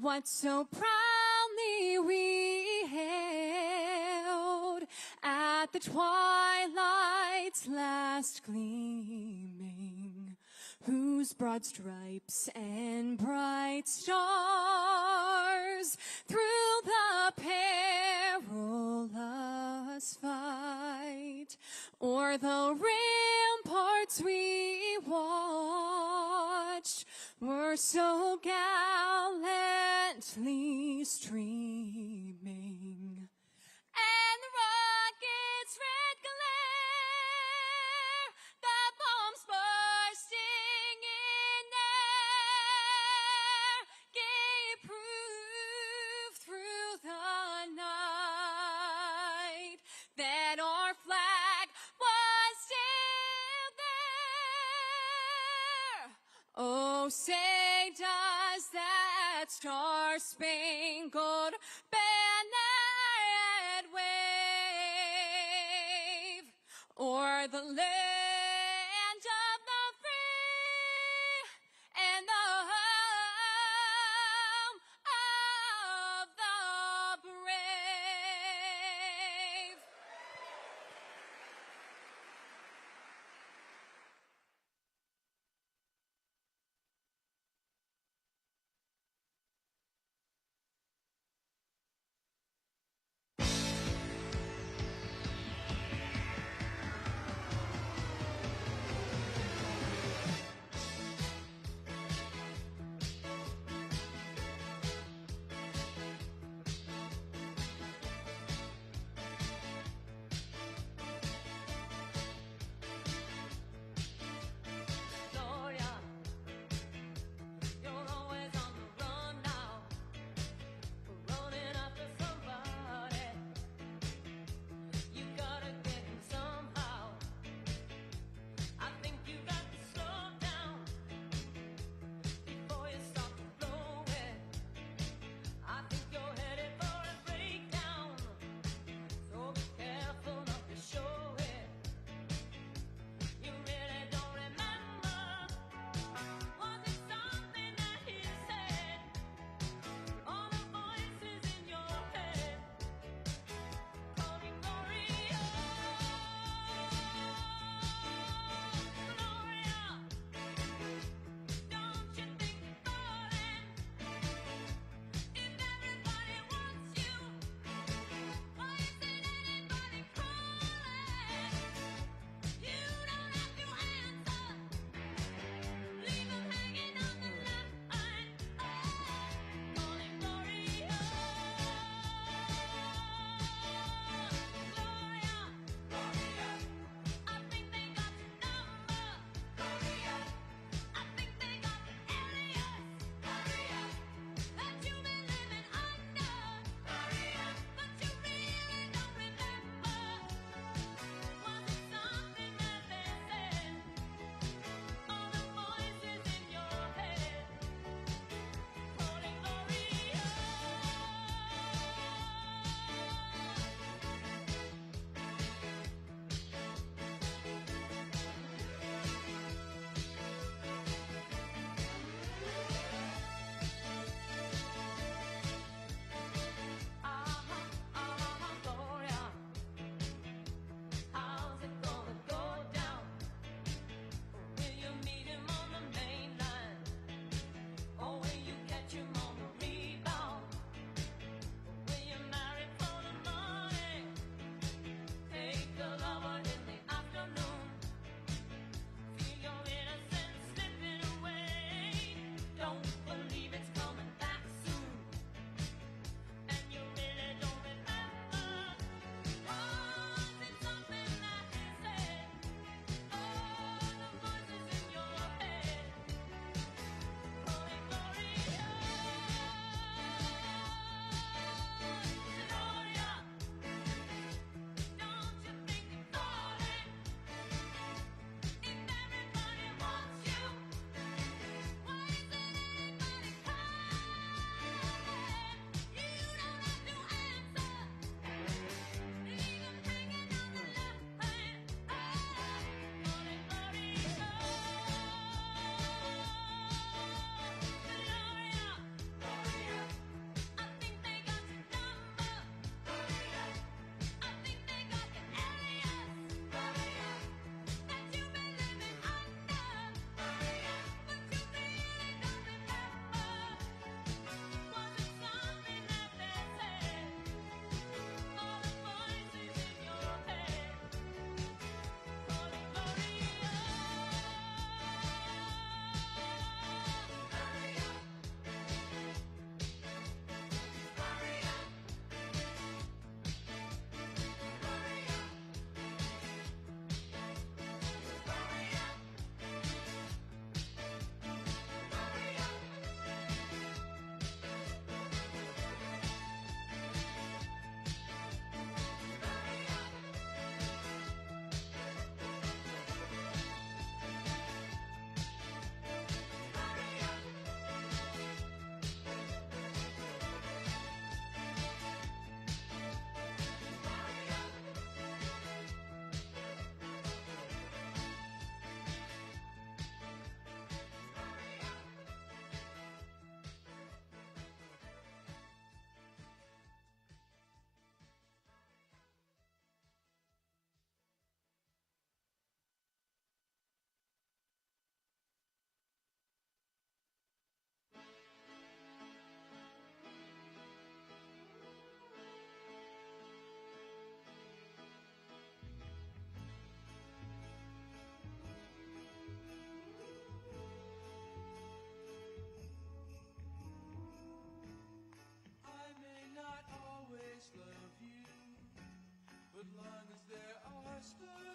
what so proudly we hailed at the twilight's last gleaming, whose broad stripes and bright stars through the perilous fight o'er the ramparts we watched were so gallantly streaming. And the rocket's red glare, the bombs bursting in air, gave proof through the night that our flag was still there. Oh, say does that star-spangled banner wave o'er the land of the free and the home of the brave.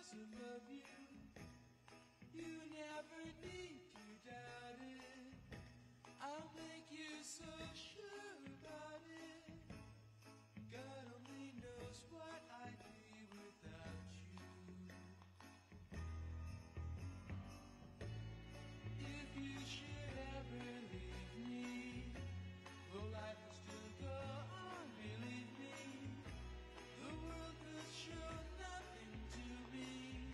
to love you. You never need to doubt it. I'll make you so sure about it. God only knows what I'd be without you. If you should ever leave me, well, life will still go on, believe me. The world will show nothing to me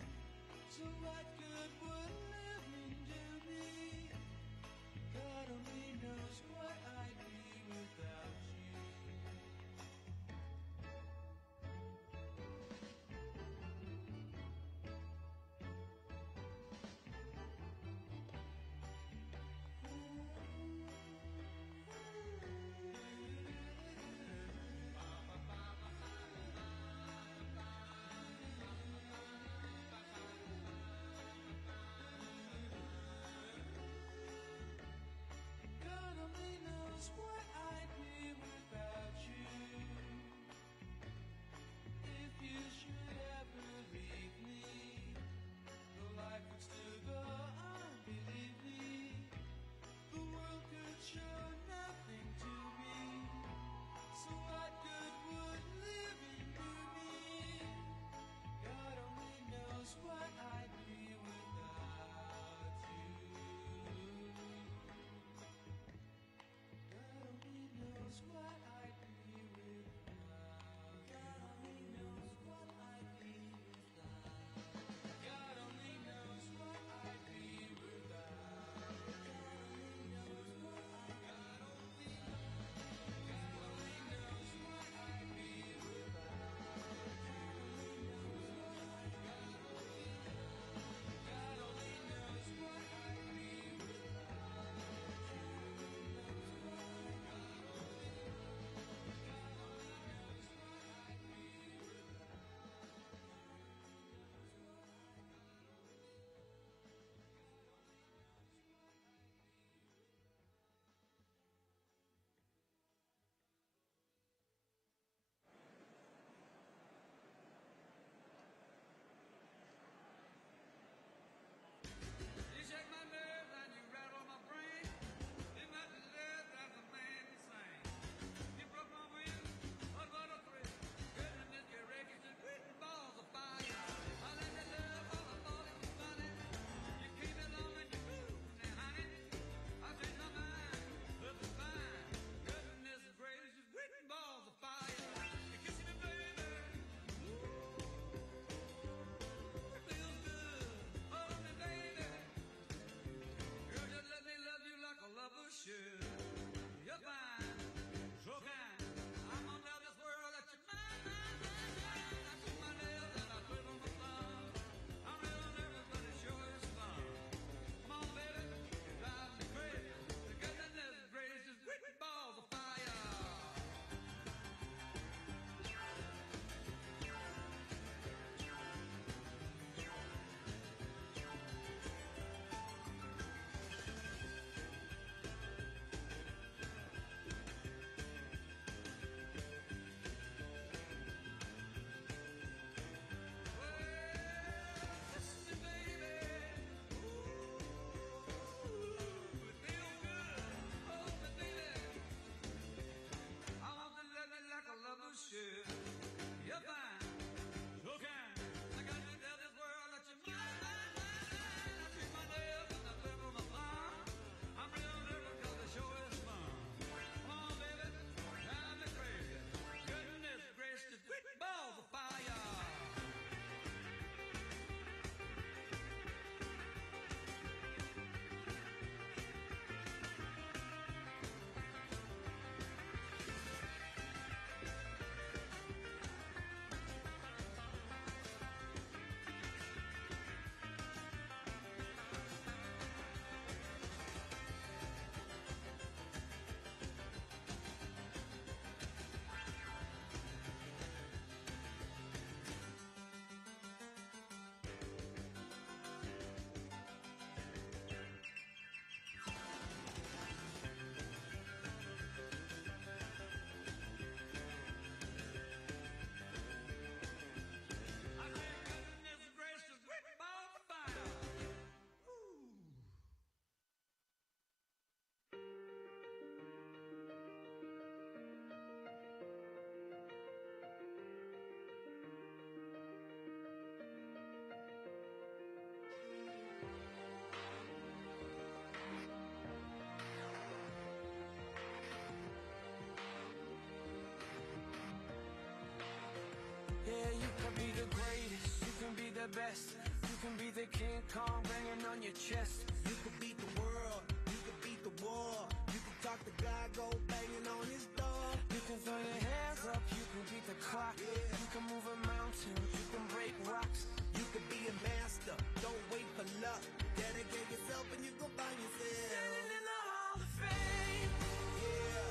best. You can be the King Kong banging on your chest. You can beat the world, you can beat the war. You can talk to God, go banging on his door. You can throw your hands up, you can beat the clock. You can move a mountain, you can break rocks. You can be a master, don't wait for luck. Dedicate yourself and you go find yourself. Standing in the Hall of Fame, Yeah,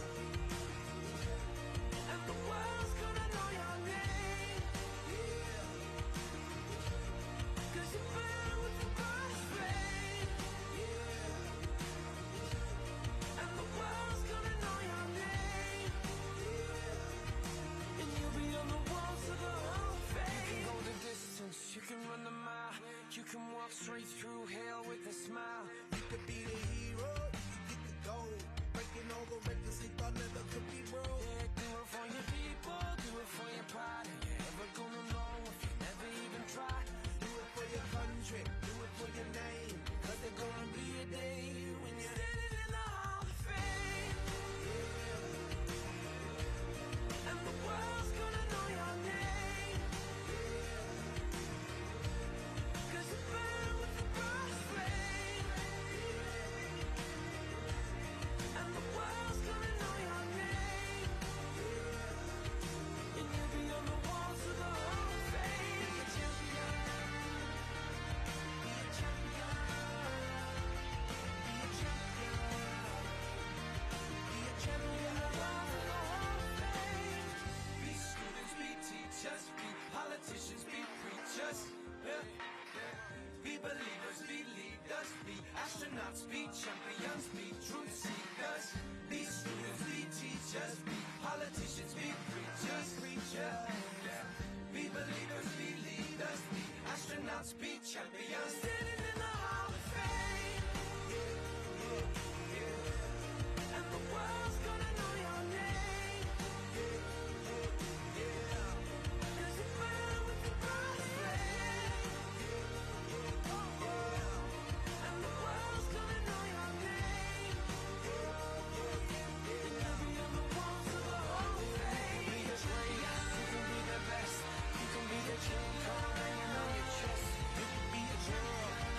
and the world's gonna know your name. yeah, 'Cause you burn with the first flame, yeah, and the world's gonna know your name. And you'll be on the walls of the Hall of Fame. You can go the distance, you can run the mile. You can walk straight through hell with a smile. you could be the hero, you can get the gold. Breaking all the records they thought never could be broke. Yeah, do it for your people, do it for your pride. Are you ever gonna know if you never even try? Do it for your country, do it for your name. 'Cause there's gonna be a day when you're Standing in the Hall of Fame, and the world's gonna know your name. 'Cause you burn with the first flame, and the world's gonna know your name. And you'll be on the walls of the Hall of Fame. Be a champion, be a champion, be a champion, be a champion. The walls of the Hall of Fame. Be students, be teachers, be politicians, be preachers. Yeah. Be believers, be leaders, be astronauts, be champions, be truth seekers. Be students, be teachers, be politicians, be preachers. Yeah. Be believers, be leaders, be astronauts, be champions. Standing in the Hall of Fame, and the world's gonna know your name. 'Cause you burn with the first flame, and the world's gonna know your name. And you'll be on the walls of the Hall of Fame. Be the greatest, you can be the best. You can be the King Kong hanging on your chest. You can be a hero,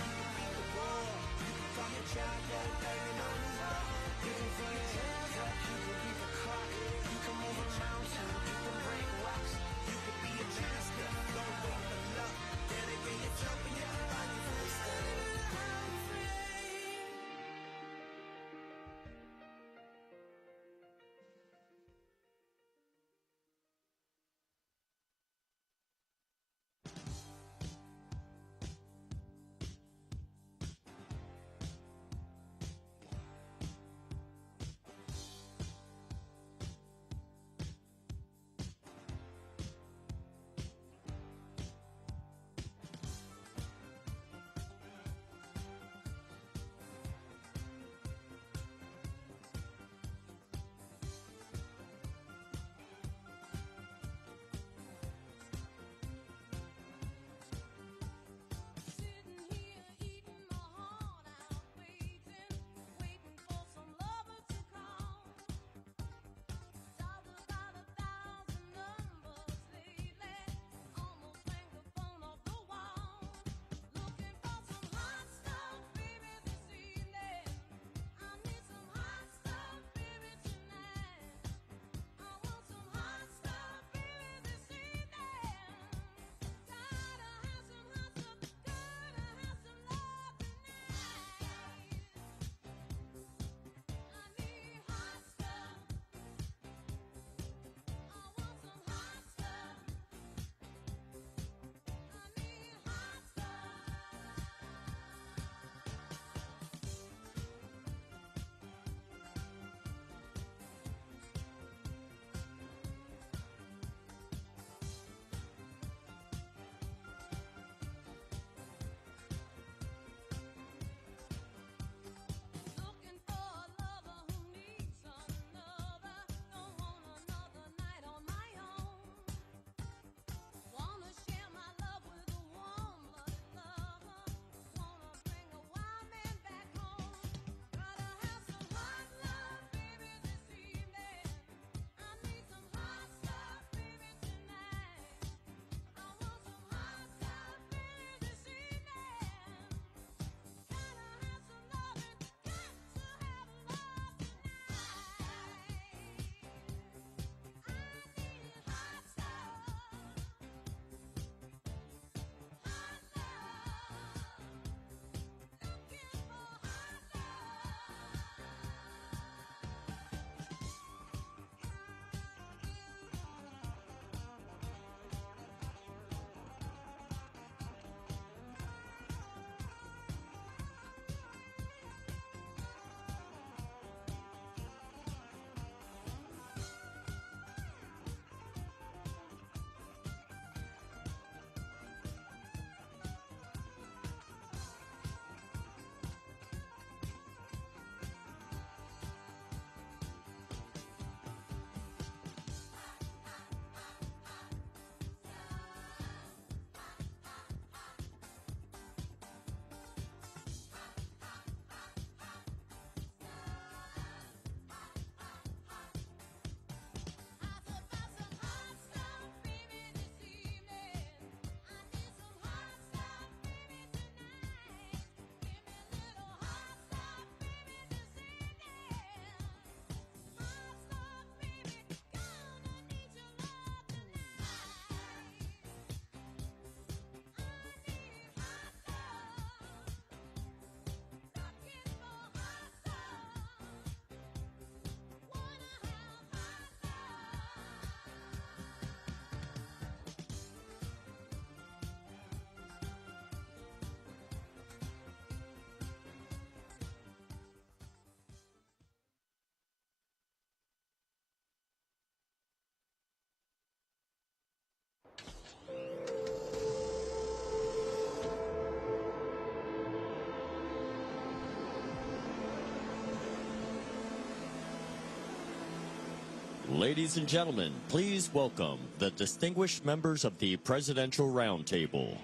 Ladies and gentlemen, please welcome the distinguished members of the Presidential Roundtable.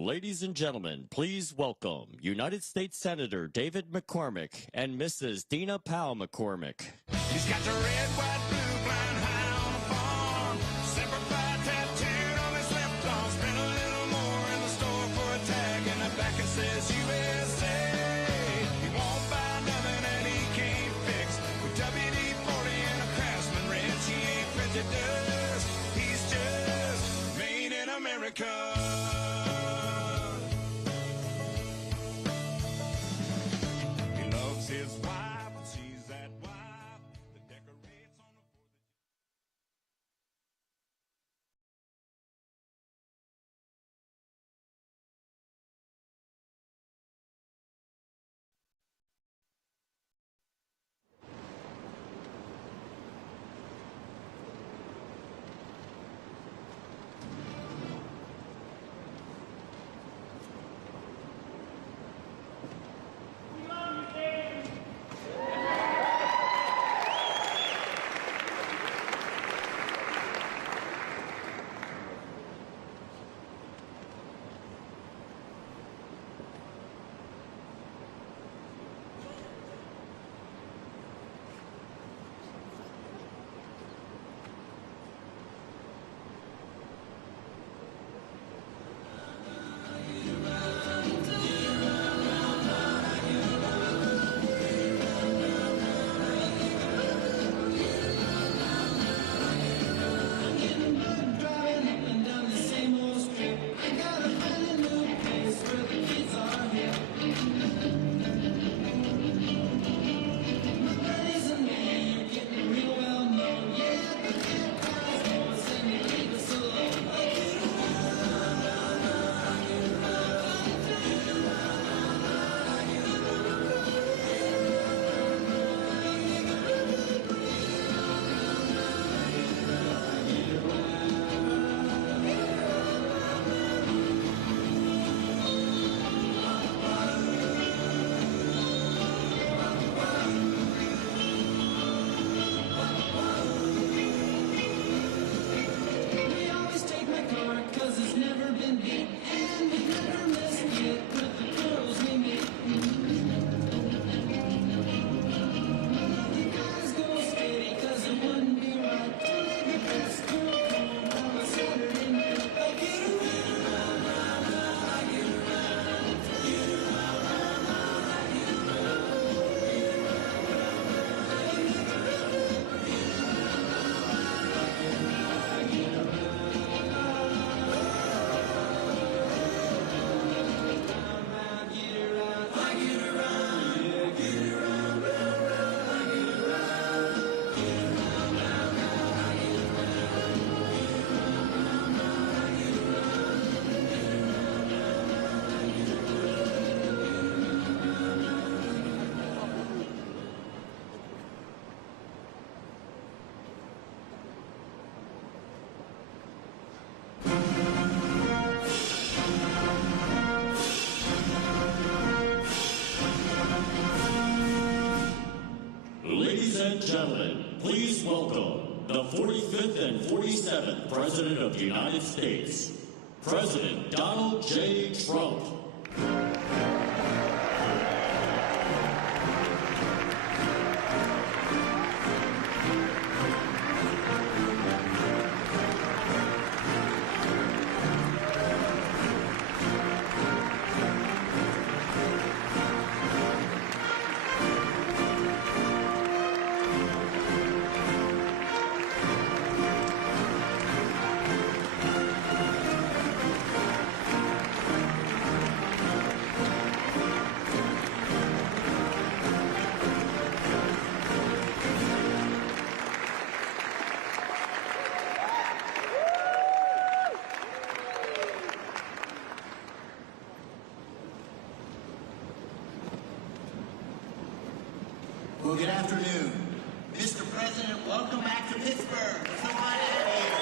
Ladies and gentlemen, please welcome United States Senator David McCormick and Mrs. Dina Powell McCormick. He's got the red, white, blue, blind high on the farm. Semper Fi tattooed on his left arm. Spent a little more in the store for a tag, and the back it says USA. He won't buy nothing that he can't fix. With WD-40 and a Craftsman wrench, he ain't prejudiced. He's just made in America. His wife, and she's that wife that decorates on the 4th of Ladies and gentlemen, please welcome the 45th and 47th President of the United States, President Donald J. Trump. Well, good afternoon. Mr. President, welcome back to Pittsburgh. So glad to have you.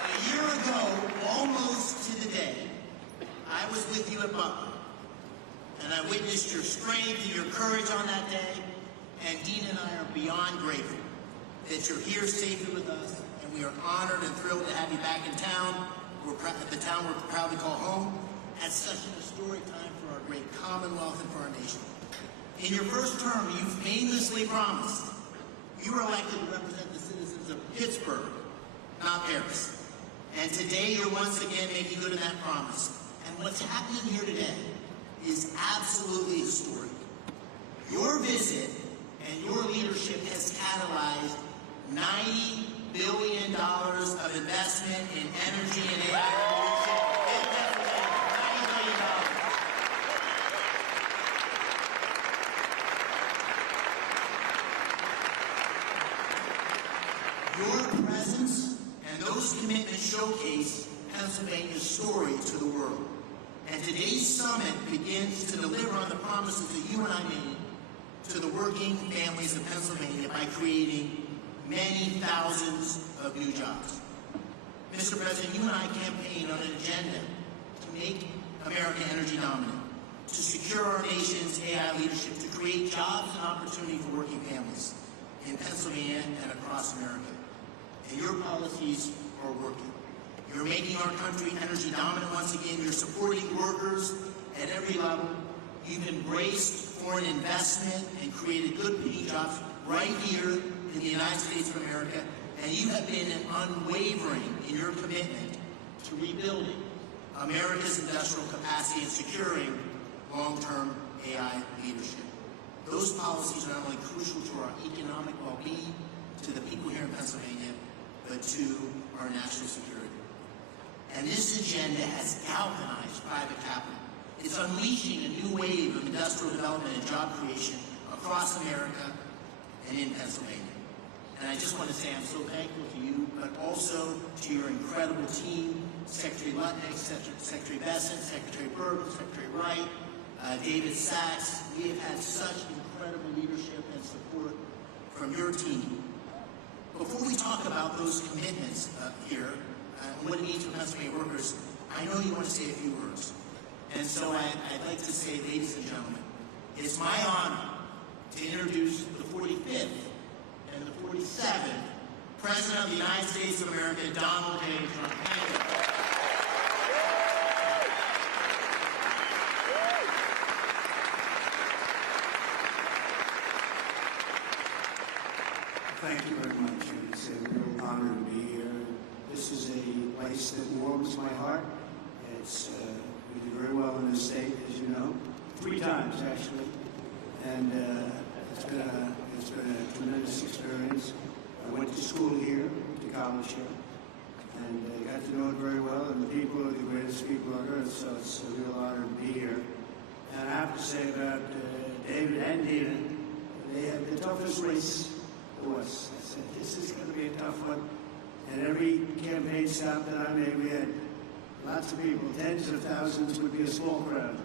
A year ago, almost to the day, I was with you at Butler, and I witnessed your strength and your courage on that day, and Dina and I are beyond grateful that you're here safely with us, and we are honored and thrilled to have you back in town the town we're proud to call home, at such an historic time for our great Commonwealth and for our nation. In your first term, you famously promised you were elected to represent the citizens of Pittsburgh, not Paris. And today you're once again making good on that promise. And what's happening here today is absolutely historic. Your visit and your leadership has catalyzed $90 billion of investment in energy and AI revolution. $90 billion. Your presence and those commitments showcase Pennsylvania's story to the world. And today's summit begins to deliver on the promises that you and I made to the working families of Pennsylvania by creating many thousands of new jobs. Mr. President, you and I campaigned on an agenda to make America energy dominant, to secure our nation's AI leadership, to create jobs and opportunity for working families in Pennsylvania and across America. And your policies are working. You're making our country energy dominant once again. You're supporting workers at every level. You've embraced foreign investment and created good paying jobs right here in the United States of America. And you have been unwavering in your commitment to rebuilding America's industrial capacity and securing long-term AI leadership. Those policies are not only crucial to our economic well-being, to the people here in Pennsylvania, but to our national security. And this agenda has galvanized private capital. It's unleashing a new wave of industrial development and job creation across America and in Pennsylvania. And I just want to say I'm so thankful to you, but also to your incredible team, Secretary Lutnick, Secretary Bessent, Secretary Burke, Secretary Wright, David Sachs. We have had such incredible leadership and support from your team. Before we talk about those commitments here, and what it means for Pennsylvania workers, I know you want to say a few words. And so I'd like to say, ladies and gentlemen, it's my honor to introduce the 45th and the 47th President of the United States of America, Donald J. Trump. Thank you. Thank you very much. It's a real honor to be here. This is a place that warms my heart. It's we do very well in this state, as you know, 3 times actually, and it's been a tremendous experience. I went to school here, to college here, and I got to know it very well. And the people are the greatest people on earth, so it's a real honor to be here. And I have to say about David and Dina, they had the toughest race for us. I said, this is going to be a tough one. And every campaign stop that I made, we had lots of people, tens of thousands would be a small crowd.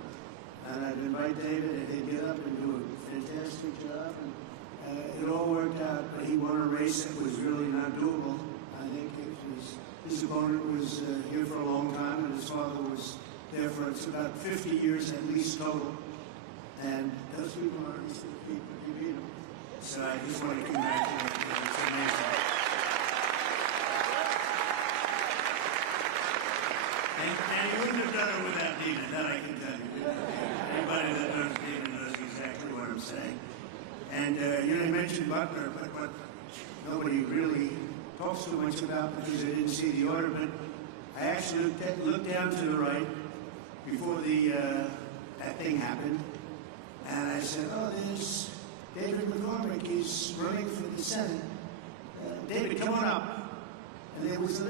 And I'd invite David, and he'd get up and do a fantastic job. And it all worked out, but he won a race that was really not doable. I think his opponent was here for a long time, and his father was there for about 50 years at least total. And those people are the people he beat them. So I just want to congratulate him. It's amazing. And he wouldn't have done it without Dina, that I can tell you. Anybody that knows Dina knows exactly what I'm saying. And you mentioned Butler, but what nobody really talks too much about because I didn't see the order, but I actually looked down to the right before that thing happened, and I said, oh, there's David McCormick. He's running for the Senate. David, come on up. And there was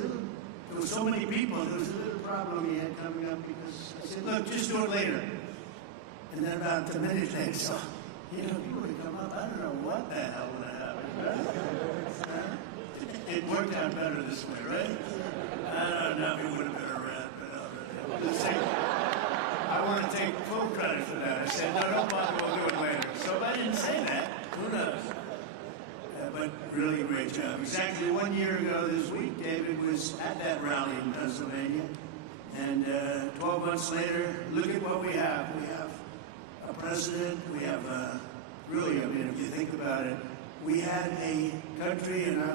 so many people, there was a little problem he had coming up because I said, look, just do it later. And then about a minute later, so, people would come up, I don't know what the hell would have happened. It worked out better this way, right? I don't know if he would have been around, but I want to take full credit for that. I said, no, don't bother, we'll do it later. So if I didn't say that, who knows? But really great job. Exactly 1 year ago this week, David was at that rally in Pennsylvania. And 12 months later, look at what we have. We have a president. We have really, if you think about it, we had a country, and I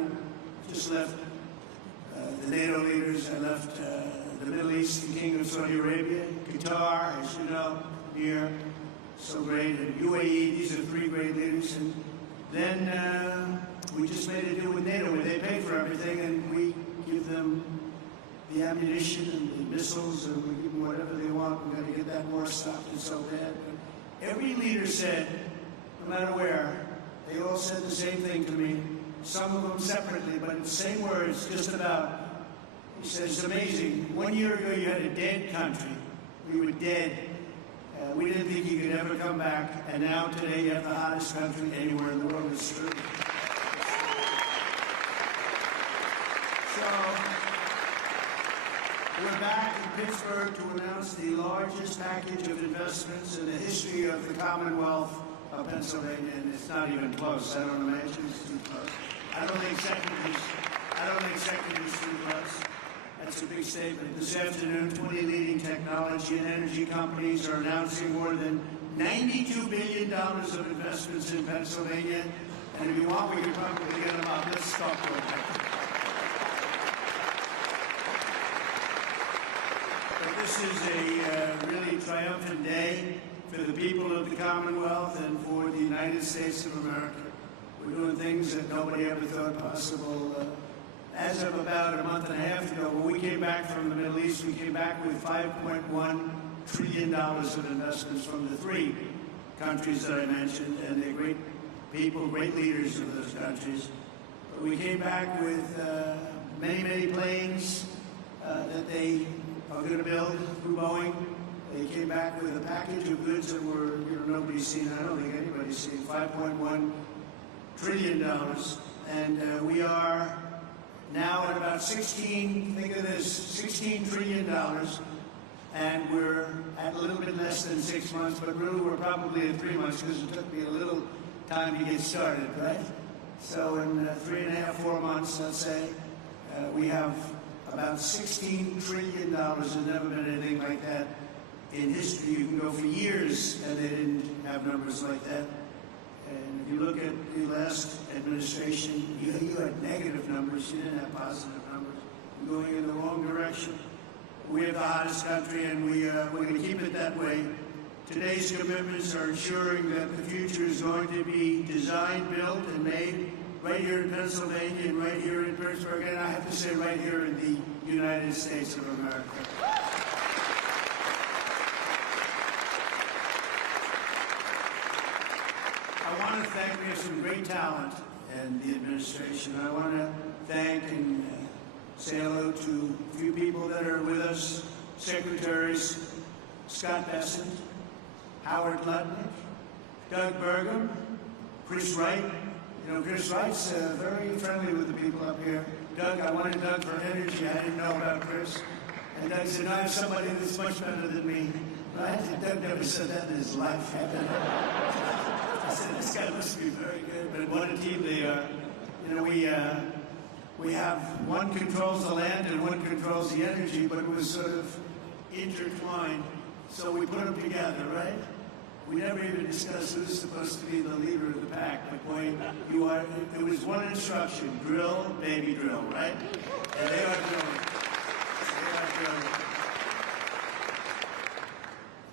just left the NATO leaders. I left the Middle East, the Kingdom of Saudi Arabia, Qatar, as you know, here, so great, and UAE, these are three great leaders. And then we just made a deal with NATO where they pay for everything and we give them the ammunition and the missiles and we give them whatever they want. We've got to get that war stopped. It's so bad. But every leader said, no matter where, they all said the same thing to me. Some of them separately, but in the same words, just about. He said, it's amazing. 1 year ago, you had a dead country. We were dead. We didn't think you could ever come back. And now, today, you have the hottest country anywhere in the world. It's true. So, we're back in Pittsburgh to announce the largest package of investments in the history of the Commonwealth of Pennsylvania, and it's not even close. I don't imagine it's too close. I don't think second is too close. That's a big statement. This afternoon, 20 leading technology and energy companies are announcing more than $92 billion of investments in Pennsylvania. And if you want, we can probably get them up. Let's talk about that. But this is a really triumphant day for the people of the Commonwealth and for the United States of America. We're doing things that nobody ever thought possible. As of about a month and a half ago, when we came back from the Middle East, we came back with $5.1 trillion of investments from the three countries that I mentioned, and they're great people, great leaders of those countries. But we came back with many, many planes that they are going to build through Boeing. They came back with a package of goods that were, nobody's seen. I don't think anybody's seen. $5.1 trillion, and we are now at about $16 trillion, and we're at a little bit less than 6 months, but really we're probably at 3 months because it took me a little time to get started, right? So in 3.5, 4 months, let's say, we have about $16 trillion. There's never been anything like that in history. You can go for years and they didn't have numbers like that. And if you look at the last administration, you had negative numbers. You didn't have positive numbers. You're going in the wrong direction. We have the hottest country, and we're going to keep it that way. Today's commitments are ensuring that the future is going to be designed, built, and made right here in Pennsylvania and right here in Pittsburgh, and I have to say right here in the United States of America. I want to thank, we have some great talent in the administration. I want to thank and say hello to a few people that are with us. Secretaries Scott Bessent, Howard Lutnick, Doug Burgum, Chris Wright. Chris Wright's very friendly with the people up here. Doug, I wanted Doug for energy. I didn't know about Chris. And Doug said, I have somebody that's much better than me. Right? And Doug never said that in his life. I said, this guy must be very good. But what a team they are. We have one controls the land and one controls the energy, but it was sort of intertwined. So we put them together, right? We never even discussed who's supposed to be the leader of the pack. But boy, it was one instruction: drill, baby, drill, right? And they are drilling. They are drilling.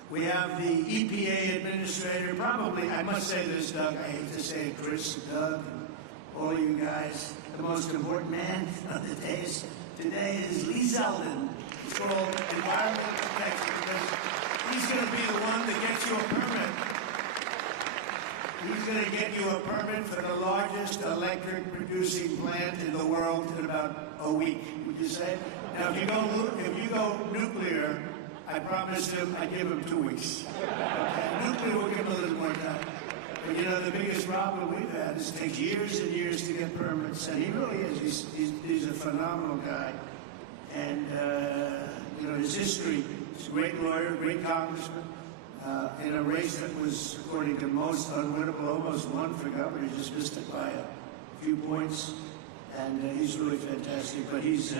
We have the EPA administrator, probably, I must say this, Doug, I hate to say it, Chris, Doug, and all you guys, the most important man of the days today is Lee Zeldin. It's called environmental protection because he's going to be the one that gets you a permit. He's going to get you a permit for the largest electric producing plant in the world in about a week, would you say? Now, if you go nuclear, I promised him I'd give him 2 weeks. Okay? Nuclear will give him a little more time. But the biggest problem we've had is it takes years and years to get permits, and he really is. He's a phenomenal guy. And, his history, he's a great lawyer, great congressman, in a race that was, according to most, unwinnable, almost won for governor. He just missed it by a few points. And he's really fantastic. But he's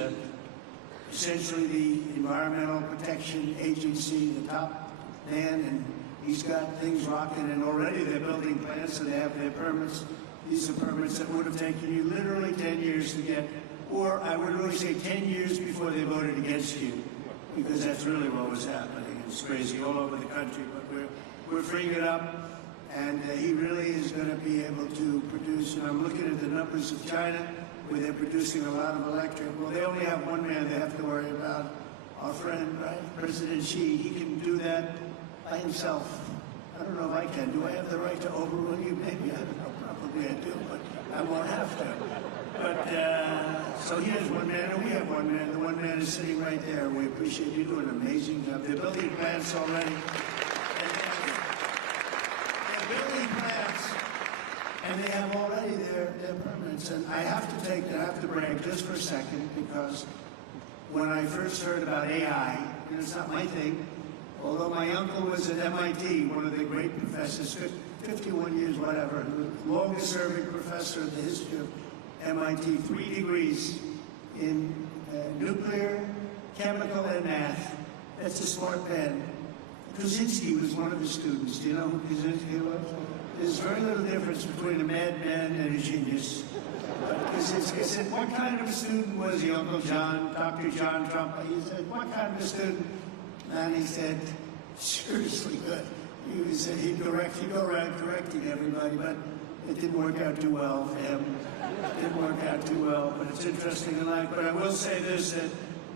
essentially the Environmental Protection Agency, the top man, and he's got things rocking, and already they're building plants and they have their permits. These are permits that would have taken you literally 10 years to get, or I would really say 10 years before they voted against you. because that's really what was happening. It's crazy all over the country, but we're freeing it up, and he really is going to be able to produce. And I'm looking at the numbers of China, where they're producing a lot of electric. Well, they only have one man they have to worry about. Our friend, right, President Xi, he can do that by himself. I don't know if I can. Do I have the right to overrule you? Maybe. I don't know. Probably I do, but I won't have to. But, so he has one man, and we have one man. The one man is sitting right there. We appreciate you doing an amazing job. They're building plants already. They're building plants, and they have already their permits. And I have to brag just for a second, because when I first heard about AI, and it's not my thing, although my uncle was at MIT, one of the great professors, 51 years, whatever, the longest-serving professor in the history of MIT, 3 degrees in nuclear, chemical, and math. That's a smart man. Krasinski was one of his students. Do you know who Krasinski was? There's very little difference between a madman and a genius. He said, what kind of a student was he, Uncle John, Dr. John Trump? He said, what kind of a student? And he said, seriously good. He said he'd go around correcting everybody, but it didn't work out too well for him. It didn't work out too well, but it's interesting in life. But I will say this, that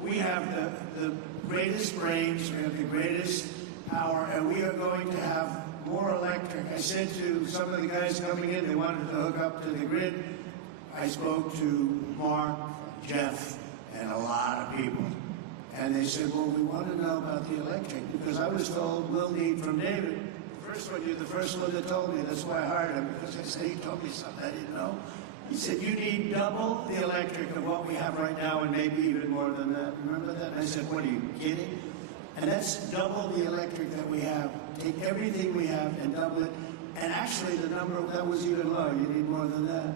we have the greatest brains, we have the greatest power, and we are going to have more electric. I said to some of the guys coming in, they wanted to hook up to the grid. I spoke to Mark, Jeff, and a lot of people. And they said, well, we want to know about the electric, because I was told we'll need from David. You're the first one that told me. That's why I hired him, because I said, he told me something I didn't know. He said, you need double the electric of what we have right now, and maybe even more than that. Remember that? And I said, what, are you kidding? And that's double the electric that we have. Take everything we have and double it. And actually, the number, that was even low. You need more than that.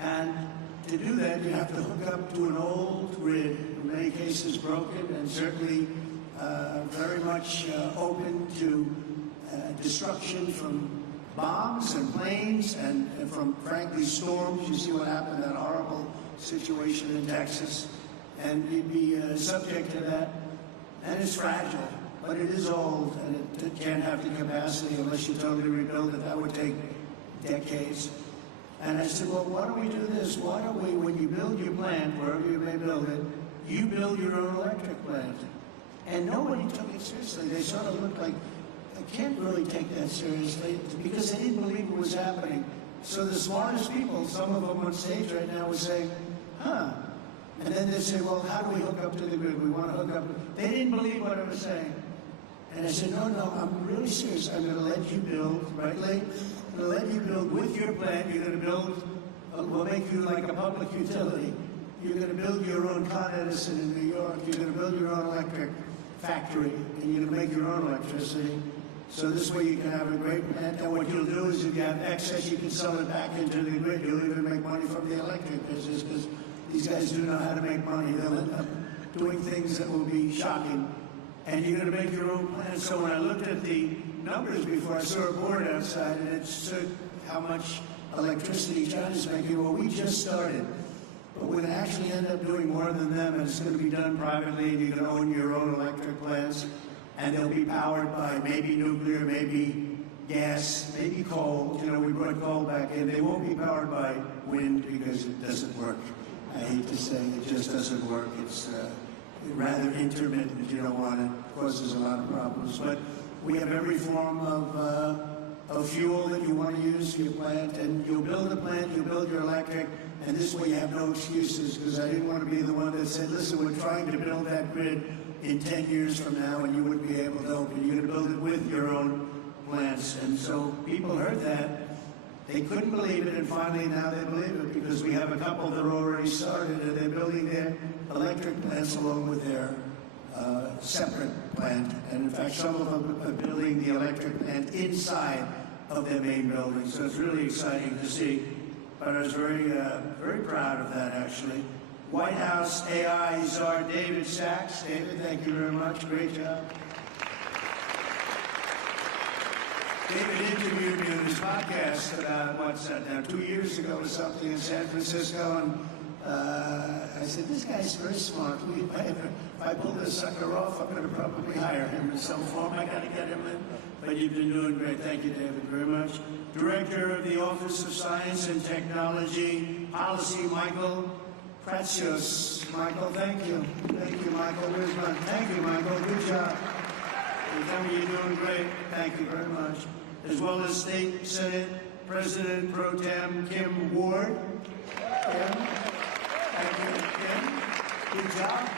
And to do that, you have to hook up to an old grid, in many cases broken, and certainly very much open to destruction from bombs and planes and from, frankly, storms. You see what happened, that horrible situation in Texas. And you'd be subject to that. And it's fragile, but it is old, and it can't have the capacity unless you totally rebuild it. That would take decades. And I said, well, why don't we do this? Why don't we, when you build your plant, wherever you may build it, you build your own electric plant. And nobody took it seriously. They sort of looked like, I can't really take that seriously, because they didn't believe it was happening. So the smartest people, some of them on stage right now, would say, huh. And then they'd say, well, how do we hook up to the grid? We want to hook up. They didn't believe what I was saying. And I said, no, I'm really serious. I'm going to let you build, right, Lee? I'm going to let you build with your plant. You're going to build, we'll make you like a public utility. You're going to build your own Con Edison in New York. You're going to build your own electric factory, and you're going to make your own electricity. So this way you can have a great plant. And what you'll do is if you have excess, you can sell it back into the grid. You'll even make money from the electric business, because these guys do know how to make money. They'll end up doing things that will be shocking. And you're going to make your own plan. So when I looked at the numbers before, I saw a board outside, and it showed how much electricity China's making. Well, we just started. But we're going to actually end up doing more than them, and it's going to be done privately, and you're going to own your own electric plants. And they'll be powered by maybe nuclear, maybe gas, maybe coal. You know, we brought coal back in. They won't be powered by wind because it doesn't work. I hate to say it just doesn't work. It's rather intermittent. You don't want it. It causes a lot of problems. But we have every form of fuel that you want to use for your plant. And you'll build a plant, you'll build your electric, and this way you have no excuses, because I didn't want to be the one that said, listen, we're trying to build that grid in 10 years from now, and you wouldn't be able to open. You're going to build it with your own plants. And so people heard that. They couldn't believe it, and finally now they believe it, because we have a couple that are already started, and they're building their electric plants along with their separate plant. And in fact, some of them are building the electric plant inside of their main building. So it's really exciting to see. But I was very, very proud of that, actually. White House AI czar David Sachs. David, thank you very much. Great job. David interviewed me on his podcast about, what's that now, 2 years ago or something in San Francisco, and I said, this guy's very smart. If I pull this sucker off, I'm going to probably hire him in some form. I got to get him in. But you've been doing great. Thank you, David, very much. Director of the Office of Science and Technology, Policy, Michael Pratsios. Michael, thank you. Thank you, Michael. Where's my... Thank you, Michael. Good job. You tell me you're doing great. Thank you very much. As well as State Senate President Pro Tem Kim Ward. Kim. Thank you, Kim. Good job.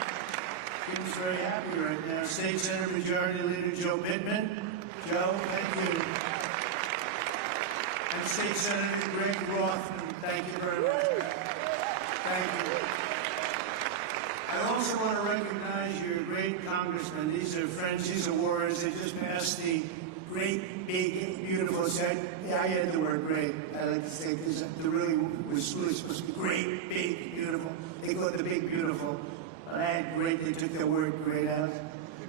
Kim's very happy right now. State Senate Majority Leader Joe Bittman. Joe, thank you. And State Senator Greg Rothman. Thank you very much. Thank you. I also want to recognize your great congressmen. These are friends, these are warriors. They just passed the great, big, beautiful set. Yeah, I added the word great. I like to say this, the really was really supposed to be great, big, beautiful. They call it the big, beautiful. I had great, they took the word great out.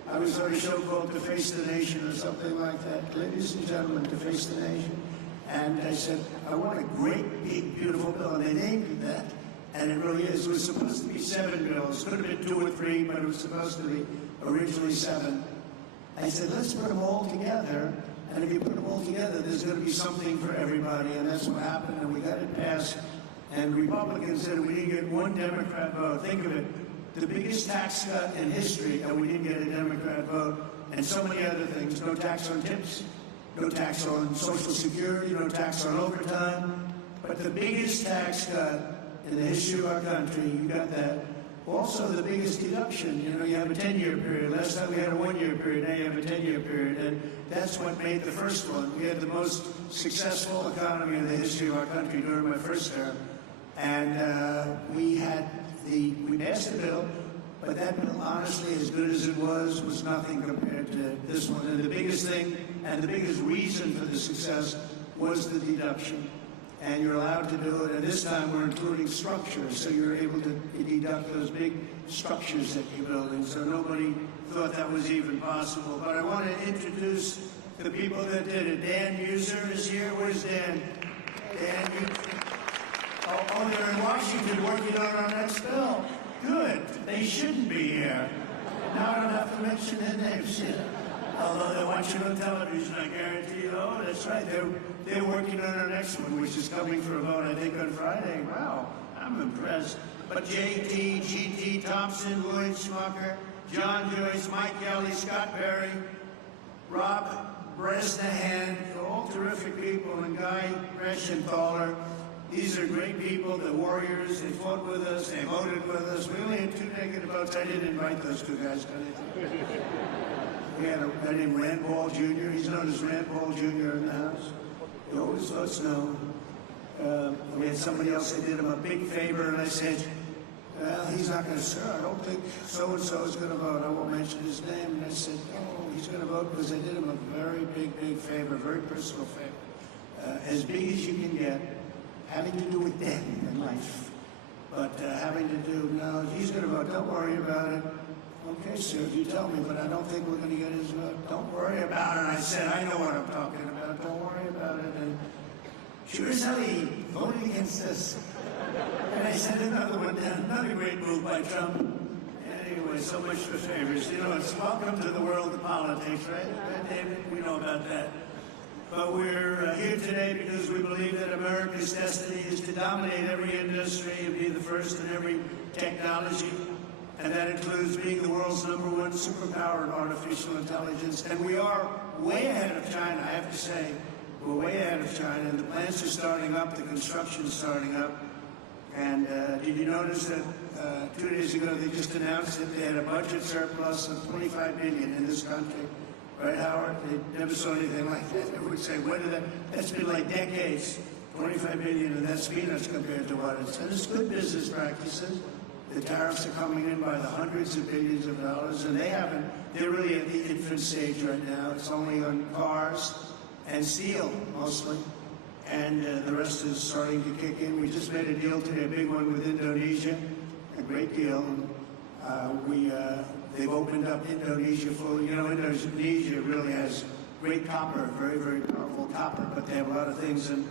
I was on a show called To Face the Nation or something like that. Ladies and gentlemen, To Face the Nation. And I said, I want a great, big, beautiful bill. And they named it that. And it really is. It was supposed to be 7 bills. Could have been 2 or 3, but it was supposed to be originally 7. I said, let's put them all together. And if you put them all together, there's going to be something for everybody. And that's what happened. And we got it passed. And Republicans said we didn't get one Democrat vote. Think of it. The biggest tax cut in history, and we didn't get a Democrat vote. And so many other things. No tax on tips. No tax on Social Security. No tax on overtime. But the biggest tax cut in the history of our country, you got that. Also, the biggest deduction, you know, you have a 10-year period. Last time we had a 1-year period, now you have a 10-year period. And that's what made the first one. We had the most successful economy in the history of our country during my first term. And we passed the bill, but that bill, honestly, as good as it was nothing compared to this one. And the biggest thing, and the biggest reason for the success was the deduction. And you're allowed to do it. And this time we're including structures, so you're able to deduct those big structures that you're building. So nobody thought that was even possible. But I want to introduce the people that did it. Dan User is here. Where's Dan? Dan User. Oh, they're in Washington working on our next bill. Good. They shouldn't be here. Now I don't have to mention their names yet. Although they're watching on television, I guarantee you. Oh, that's right. They're working on our next one, which is coming for a vote, I think, on Friday. Wow, I'm impressed. But J.T., G.T., Thompson, Lloyd Schmucker, John Joyce, Mike Kelly, Scott Perry, Rob Bresnahan, all terrific people, and Guy Reschenthaler. These are great people, the warriors. They fought with us, they voted with us. We only had 2 negative votes. I didn't invite those 2 guys. We had a guy named Rand Paul Jr. He's known as Rand Paul Jr. in the House. He always votes no. We had somebody else that did him a big favor, and I said, well, he's not going to serve. I don't think so-and-so is going to vote. I won't mention his name. And I said, oh, he's going to vote because I did him a very big, big favor, very personal favor. As big as you can get, having to do with death in life. But having to do, no, if he's going to vote, don't worry about it. Okay, sir, you tell me, but I don't think we're going to get his vote. Don't worry about it. I said, I know what I'm talking about. Don't worry about it. And sure as hell, he voted against us. And I sent another one down. Another great move by Trump. Anyway, so much for favors. You know, it's welcome to the world of politics, right, David? We know about that. But we're here today because we believe that America's destiny is to dominate every industry and be the first in every technology. And that includes being the world's #1 superpower in artificial intelligence. And we are way ahead of China, I have to say. We're way ahead of China, and the plants are starting up, the construction's starting up. And did you notice that 2 days ago they just announced that they had a budget surplus of $25 billion in this country? Right, Howard? They never saw anything like that. They would say, what did that? That's been like decades. $25 billion, and that's peanuts compared to what it's. And it's good business practices. The tariffs are coming in by the hundreds of billions of dollars, and they're really at the infant stage right now. It's only on cars and steel, mostly. And the rest is starting to kick in. We just made a deal today, a big one with Indonesia, a great deal. They've opened up Indonesia fully. You know, Indonesia really has great copper, very, very powerful copper, but they have a lot of things, and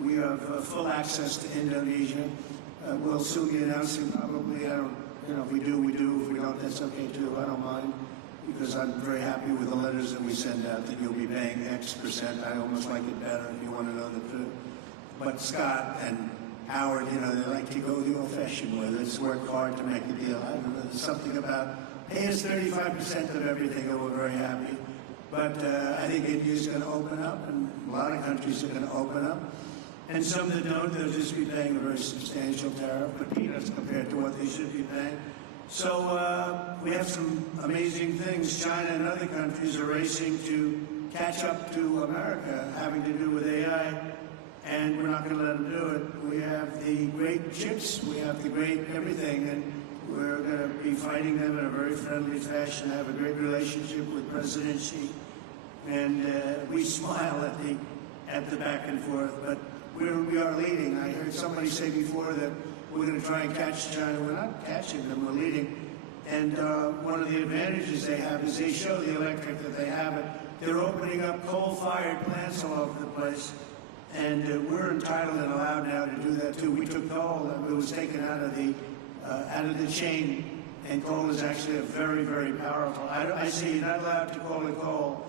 we have full access to Indonesia. We'll soon be announcing probably, if we do, we do. If we don't, that's okay too. I don't mind, because I'm very happy with the letters that we send out that you'll be paying X percent. I almost like it better if you want to know the truth. But Scott and Howard, they like to go the old-fashioned way. Let's work hard to make a deal. I don't know, there's something about pay us 35% of everything, and we're very happy. But I think India's going to open up, and a lot of countries are going to open up. And some that don't, they'll just be paying a very substantial tariff, but peanuts compared to what they should be paying. So we have some amazing things. China and other countries are racing to catch up to America, having to do with AI, and we're not going to let them do it. We have the great chips, we have the great everything, and we're going to be fighting them in a very friendly fashion. I have a great relationship with President Xi, and we smile at the back and forth, but we are leading. I heard somebody say before that we're going to try and catch China. We're not catching them, we're leading. And one of the advantages they have is they show the electric that they have it. They're opening up coal-fired plants all over the place. And we're entitled and allowed now to do that too. We took coal, it was taken out of the chain, and coal is actually a very, very powerful. I say you're not allowed to call it coal.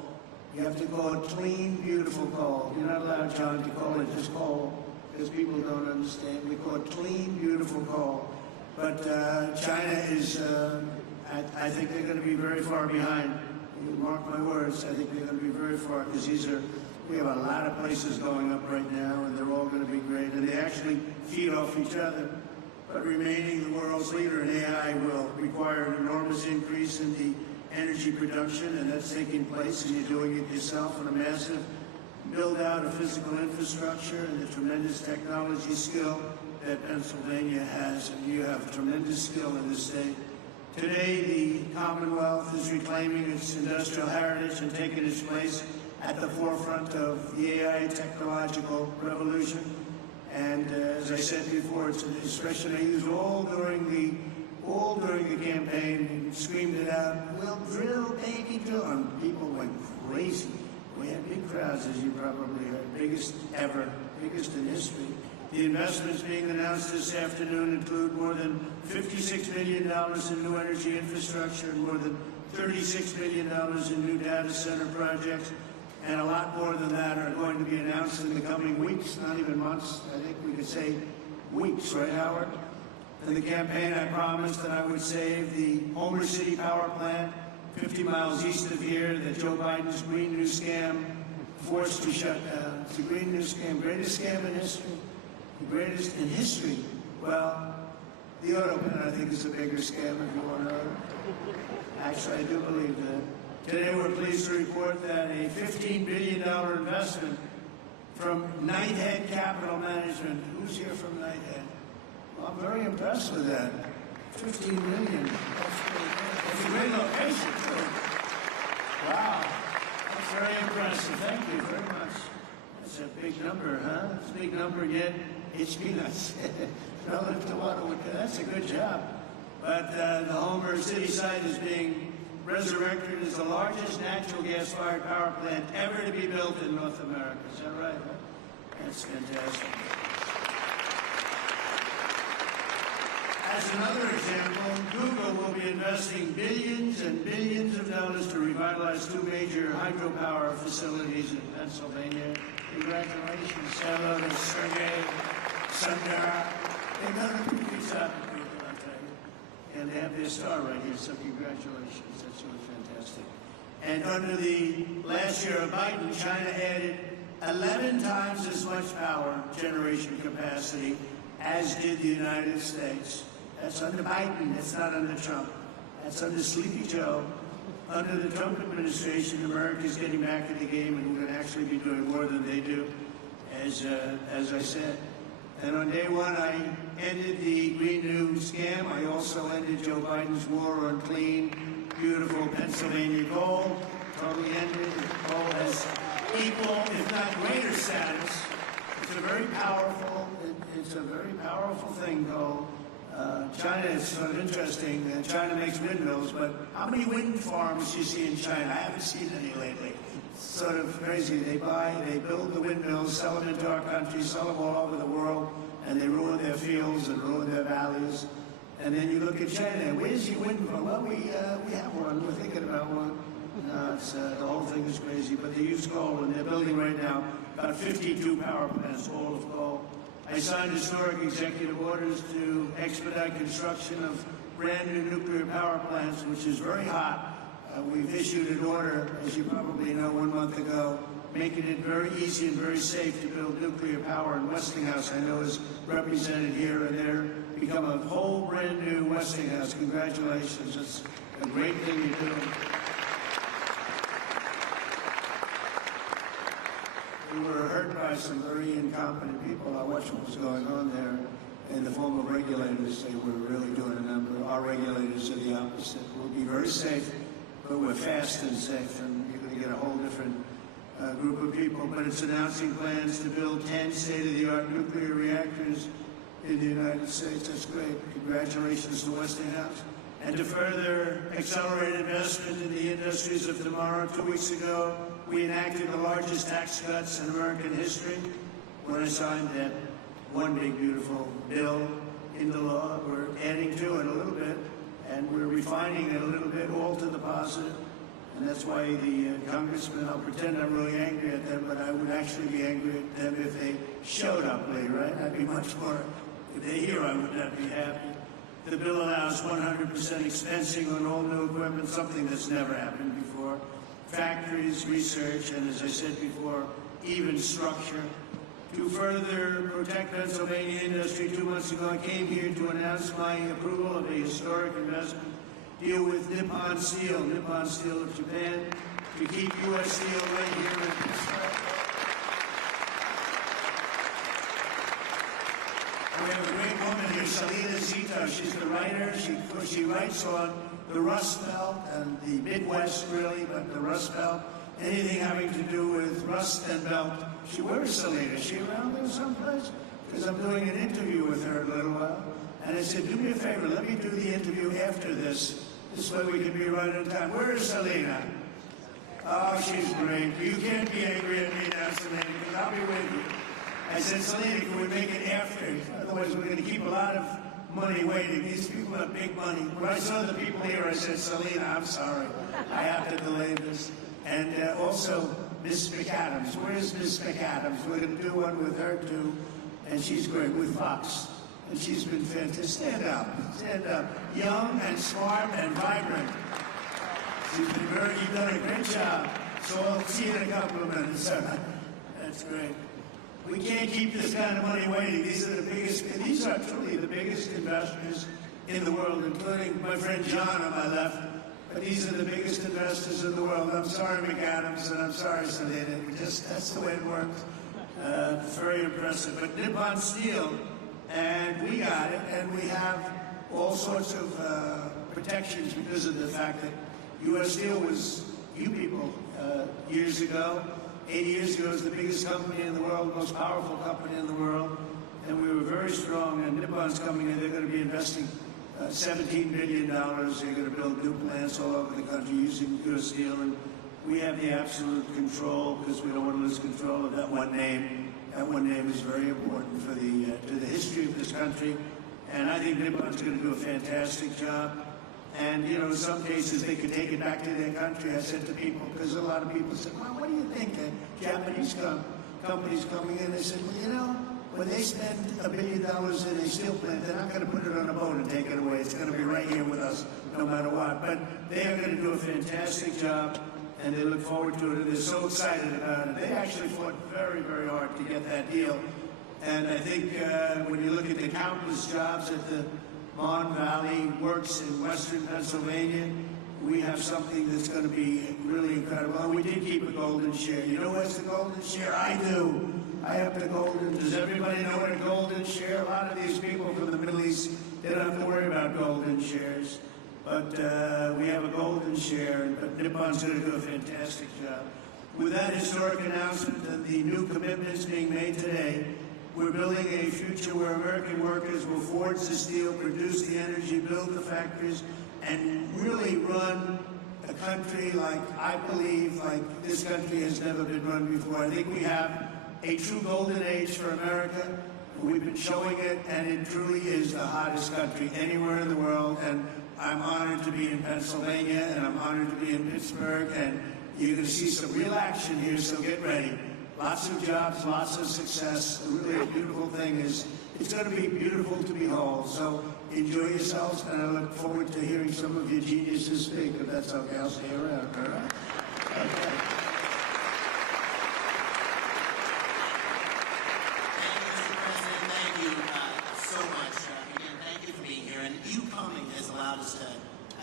You have to call it clean, beautiful coal. You're not allowed, John, to call it just coal, because people don't understand. We call it clean, beautiful coal. But China is, I think they're going to be very far behind. You mark my words, I think they're going to be very far, because we have a lot of places going up right now, and they're all going to be great, and they actually feed off each other. But remaining the world's leader in AI will require an enormous increase in the energy production, and that's taking place, and you're doing it yourself, and a massive build-out of physical infrastructure and the tremendous technology skill that Pennsylvania has, and you have tremendous skill in this state. Today, the Commonwealth is reclaiming its industrial heritage and taking its place at the forefront of the AI technological revolution. And as I said before, it's an expression I used all during the campaign, and screamed it out, "We'll drill, baby, drill." And people went crazy. We had big crowds, as you probably heard, biggest ever, biggest in history. The investments being announced this afternoon include more than $56 million in new energy infrastructure and more than $36 million in new data center projects. And a lot more than that are going to be announced in the coming weeks, not even months. I think we could say weeks, right, Howard? In the campaign, I promised that I would save the Homer City power plant 50 miles east of here that Joe Biden's Green New Scam forced to shut down. It's the Green New Scam, greatest scam in history. The greatest in history. Well, the auto plant, I think, is a bigger scam, if you want to know. Actually, I do believe that. Today, we're pleased to report that a $15 billion investment from Knighthead Capital Management. Who's here from Knighthead? Well, I'm very impressed with that. $15 million. That's a great location, too. Wow. That's very impressive. Thank you very much. That's a big number, huh? It's a big number, yet it's peanuts. Relative to what? That's a good job. But the Homer City site is being resurrected as the largest natural gas-fired power plant ever to be built in North America. Is that right? That's fantastic. As another example, Google will be investing billions and billions of dollars to revitalize two major hydropower facilities in Pennsylvania. Congratulations, hello to Sergey, Sundar. They've done a pretty good job at Google, I'll tell you. And they have their star right here, so congratulations. That's really fantastic. And under the last year of Biden, China added 11 times as much power generation capacity as did the United States. That's under Biden. That's not under Trump. That's under Sleepy Joe. Under the Trump administration, America is getting back in the game, and we're going to actually be doing more than they do, as I said. And on day one, I ended the Green New Scam. I also ended Joe Biden's war on clean, beautiful Pennsylvania coal. Totally ended. Coal has equal, if not greater status. It's a very powerful thing, coal. China is sort of interesting. China makes windmills, but how many wind farms do you see in China? I haven't seen any lately. It's sort of crazy. They build the windmills, sell them into our country, sell them all over the world and they ruin their fields and ruin their valleys. And then you look at China. Where's your wind farm? Well, we have one. We're thinking about one. No, it's, the whole thing is crazy. But they use coal, and they're building right now about 52 power plants, all of coal. I signed historic executive orders to expedite construction of brand new nuclear power plants, which is very hot. We've issued an order, as you probably know, 1 month ago, making it very easy and very safe to build nuclear power. And Westinghouse, I know, is represented here, and they're become a whole brand new Westinghouse. Congratulations. It's a great thing you're doing. We were hurt by some very incompetent people. I watched what was going on there. In the form of regulators, they were really doing a number. Our regulators are the opposite. We'll be very safe, but we're fast and safe, and you're going to get a whole different group of people. But it's announcing plans to build 10 state-of-the-art nuclear reactors in the United States. That's great. Congratulations to Westinghouse. And to further accelerate investment in the industries of tomorrow, 2 weeks ago, we enacted the largest tax cuts in American history. When I signed that one big, beautiful bill into law, we're adding to it a little bit, and we're refining it a little bit, all to the positive. And that's why the congressmen, I'll pretend I'm really angry at them, but I would actually be angry at them if they showed up late, right? I'd be much more, if they're here, I would not be happy. The bill allows 100% expensing on all new equipment, something that's never happened before. Factories, research, and as I said before, even structure. To further protect Pennsylvania industry, 2 months ago I came here to announce my approval of a historic investment deal with Nippon Steel of Japan, to keep U.S. Steel right here in Pittsburgh. We have a great woman here, Selena Zito. She's the writer. She writes on the Rust Belt and the Midwest, really, but the Rust Belt. Anything having to do with rust and belt. Where is Selena? Is she around there someplace? Because I'm doing an interview with her in a little while. And I said, do me a favor, let me do the interview after this. This way we can be right on time. Where is Selena? Oh, she's great. You can't be angry at me now, Selena, because I'll be with you. I said, Selena, can we make it after? Otherwise, we're going to keep a lot of money waiting. These people have big money. When I saw the people here, I said, Selena, I'm sorry. I have to delay this. And also, Miss McAdams. Where's Miss McAdams? We're going to do one with her, too. And she's great, with Fox. And she's been fantastic. Stand up. Stand up. Young and smart and vibrant. You've done a great job. So I'll see you in a couple of minutes. That's great. We can't keep this kind of money waiting. These are truly the biggest investors in the world, including my friend John on my left. But these are the biggest investors in the world. I'm sorry, McAdams, and I'm sorry, Selena. That's the way it works. Very impressive. But Nippon Steel, and we got it, and we have all sorts of protections because of the fact that U.S. Steel was, you people, years ago, 80 years ago, was the biggest company in the world, most powerful company in the world, and we were very strong, and Nippon's coming in. They're going to be investing $17 billion. They're going to build new plants all over the country using U.S. Steel, and we have the absolute control because we don't want to lose control of that one name. That one name is very important for to the history of this country, and I think Nippon's going to do a fantastic job. And, you know, in some cases, they could take it back to their country. I said to people, because a lot of people said, well, what do you think? Japanese companies coming in, they said, well, you know, when they spend $1 billion in a steel plant, they're not going to put it on a boat and take it away. It's going to be right here with us, no matter what. But they are going to do a fantastic job, and they look forward to it, and they're so excited about it. They actually fought very, very hard to get that deal. And I think when you look at the countless jobs at the Mon Valley Works in western Pennsylvania, we have something that's going to be really incredible. And we did keep a golden share. You know what's the golden share? I do. I have the golden. Does everybody know what a golden share? A lot of these people from the Middle East, they don't have to worry about golden shares. But we have a golden share, but Nippon's going to do a fantastic job. With that historic announcement and the new commitments being made today, we're building a future where American workers will forge the steel, produce the energy, build the factories, and really run a country like, I believe, like this country has never been run before. I think we have a true golden age for America. we've been showing it, and it truly is the hottest country anywhere in the world. And I'm honored to be in Pennsylvania, and I'm honored to be in Pittsburgh, and you're going to see some real action here, so get ready. Lots of jobs, lots of success. Really a beautiful thing is, it's going to be beautiful to behold. So enjoy yourselves, and I look forward to hearing some of your geniuses speak, if that's okay. I'll stay around, all right? Okay.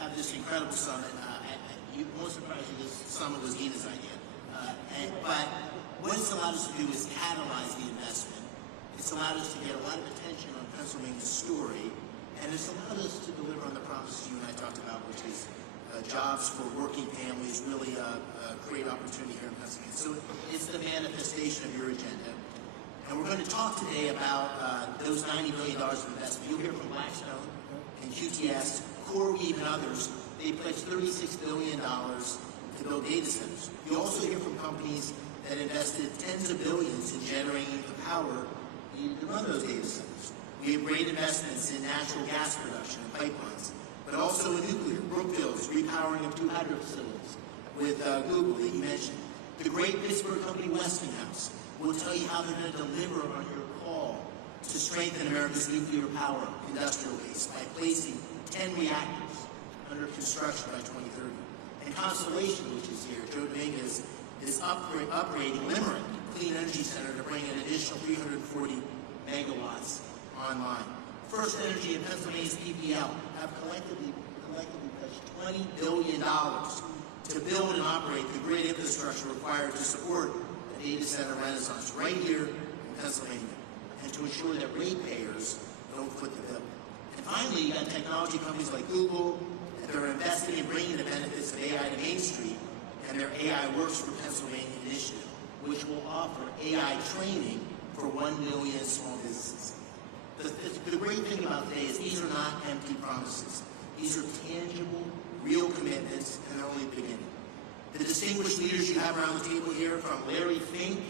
Have this incredible summit. You won't surprise you, this summit was Gina's idea. But what it's allowed us to do is catalyze the investment. It's allowed us to get a lot of attention on Pennsylvania's story, and it's allowed us to deliver on the promises you and I talked about, which is jobs for working families, really create opportunity here in Pennsylvania. So it's the manifestation of your agenda. And we're going to talk today about those $90 billion of investment. You'll hear from Blackstone and QTS, CoreWeave, and others. They pledged $36 billion to build data centers. You also hear from companies that invested tens of billions in generating the power needed to run those data centers. We have great investments in natural gas production and pipelines, but also in nuclear. Brookfield's repowering of 2 hydro facilities with Google that you mentioned. The great Pittsburgh company Westinghouse will tell you how they're going to deliver on your call to strengthen America's nuclear power industrial base by placing 10 reactors under construction by 2030. And Constellation, which is here, Joe Dominguez, is upgrading Limerick Clean Energy Center to bring an additional 340 megawatts online. First Energy and Pennsylvania's PPL have collectively pledged $20 billion to build and operate the grid infrastructure required to support the data center renaissance right here in Pennsylvania, and to ensure that ratepayers don't foot the bill. And finally, you got technology companies like Google that are investing in bringing the benefits of AI to Main Street, and their AI Works for Pennsylvania initiative, which will offer AI training for 1 million small businesses. The great thing about today is these are not empty promises. These are tangible, real commitments, and they're only beginning. The distinguished leaders you have around the table here, from Larry Fink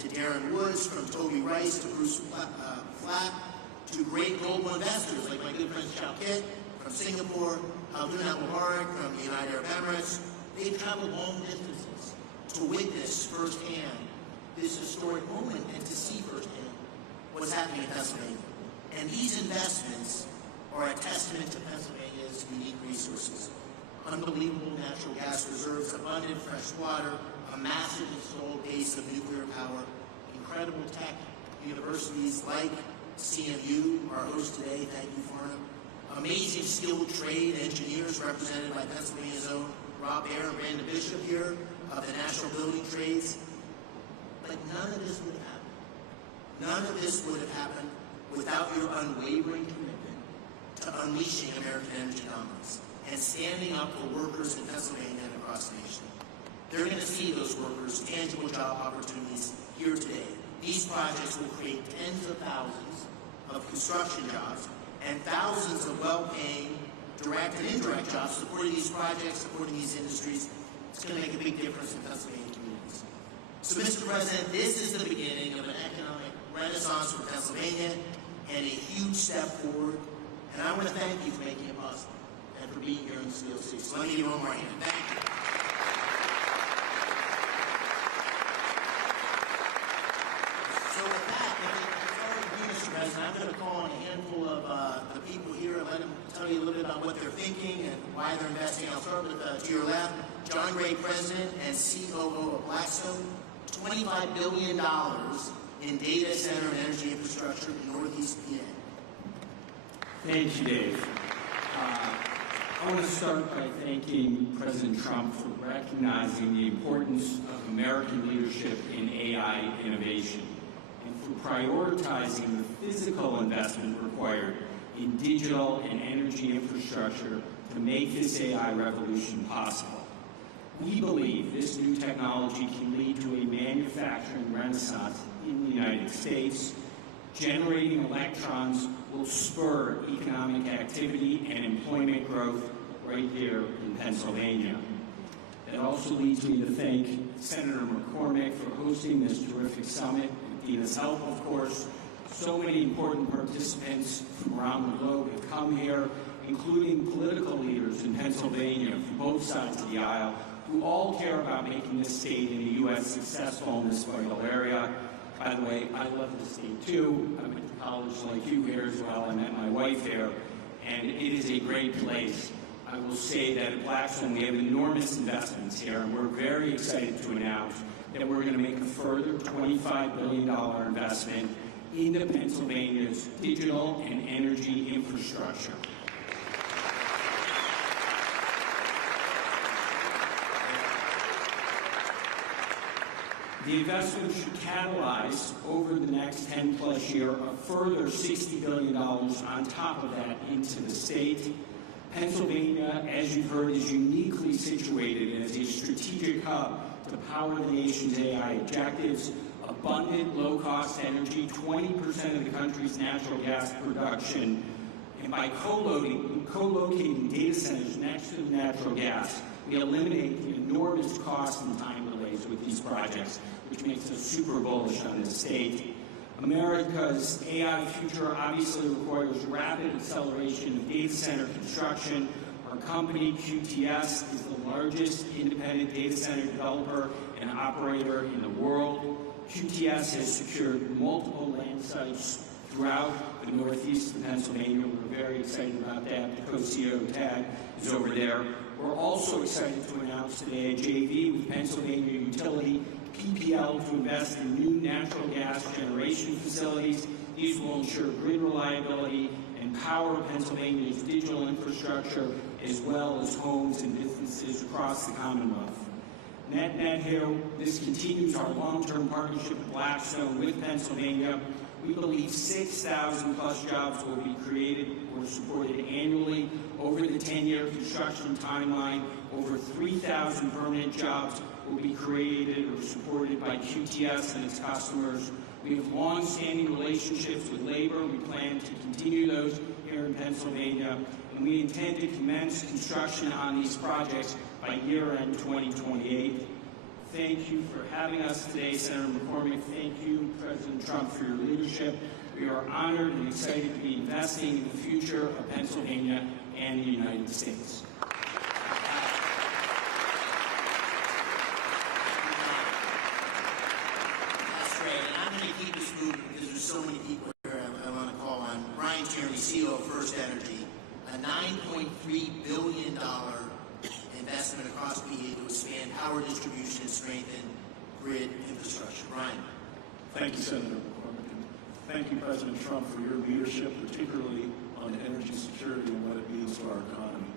to Darren Woods, from Toby Rice to Bruce Flatt, to great global investors like my good friend Chow Kit from Singapore, Luna Mubarak from the United Arab Emirates. They've traveled long distances to witness firsthand this historic moment and to see firsthand what's happening in Pennsylvania. And these investments are a testament to Pennsylvania's unique resources. Unbelievable natural gas reserves, abundant fresh water, a massive installed base of nuclear power, incredible tech universities like CMU, our host today, thank you for him. Amazing skilled trade engineers represented by Pennsylvania's own Rob Ayer and Brandon Bishop here of the National Building Trades. But none of this would have happened. None of this would have happened without your unwavering commitment to unleashing American energy dominance and standing up for workers in Pennsylvania and across the nation. They're going to see those workers tangible job opportunities here today. These projects will create tens of thousands of construction jobs and thousands of well-paying direct and indirect jobs supporting these projects, supporting these industries. It's going to make a big difference in Pennsylvania communities. So, Mr. President, this is the beginning of an economic renaissance for Pennsylvania and a huge step forward. And I want to thank you for making it possible and for being here in Steel City. So let me give you one more hand. Thank you. So with that, Mr. President, I'm going to call on a handful of the people here and let them tell you a little bit about what they're thinking and why they're investing. I'll start with, to your left, John Gray, President and COO of Blackstone. $25 billion in data center and energy infrastructure in Northeast PA. Thank you, Dave. I want to start by thanking President Trump for recognizing the importance of American leadership in AI innovation and for prioritizing the physical investment required in digital and energy infrastructure to make this AI revolution possible. We believe this new technology can lead to a manufacturing renaissance in the United States. Generating electrons will spur economic activity and employment growth right here in Pennsylvania. That also leads me to thank Senator McCormick for hosting this terrific summit, with Dina's help, of course, So many important participants from around the globe have come here, including political leaders in Pennsylvania from both sides of the aisle, who all care about making this state in the U.S. successful in this vital area. By the way, I love this state too. I went to college like you here as well. I met my wife here, and it is a great place. I will say that at Blackstone we have enormous investments here, and we're very excited to announce that we're going to make a further $25 billion investment into Pennsylvania's digital and energy infrastructure. The investment should catalyze over the next 10-plus years a further $60 billion on top of that into the state. Pennsylvania, as you've heard, is uniquely situated as a strategic hub to power the nation's AI objectives. Abundant, low-cost energy, 20% of the country's natural gas production, and by co-locating data centers next to the natural gas, we eliminate the enormous cost and time delays with these projects, which makes us super bullish on the state. America's AI future obviously requires rapid acceleration of data center construction. Our company, QTS, is the largest independent data center developer and operator in the world. QTS has secured multiple land sites throughout the northeast of Pennsylvania. We're very excited about that. The co-CEO tag is over there. We're also excited to announce today a JV with Pennsylvania utility PPL to invest in new natural gas generation facilities. These will ensure grid reliability and power Pennsylvania's digital infrastructure, as well as homes and businesses across the Commonwealth. Net here, this continues our long-term partnership with Blackstone with Pennsylvania. We believe 6,000 plus jobs will be created or supported annually over the 10-year construction timeline. Over 3,000 permanent jobs will be created or supported by QTS and its customers. We have long-standing relationships with labor. We plan to continue those here in Pennsylvania, and we intend to commence construction on these projects by year-end 2028. Thank you for having us today, Senator McCormick. Thank you, President Trump, for your leadership. We are honored and excited to be investing in the future of Pennsylvania and the United States. That's great, and I'm going to keep this moving because there's so many people here I want to call on. Brian Tierney, CEO of First Energy, a $9.3 billion investment across PA to expand power distribution and strengthen grid infrastructure. Brian. Thank you, Senator McCormick, and thank you, President Trump, for your leadership, particularly on energy security and what it means to our economy.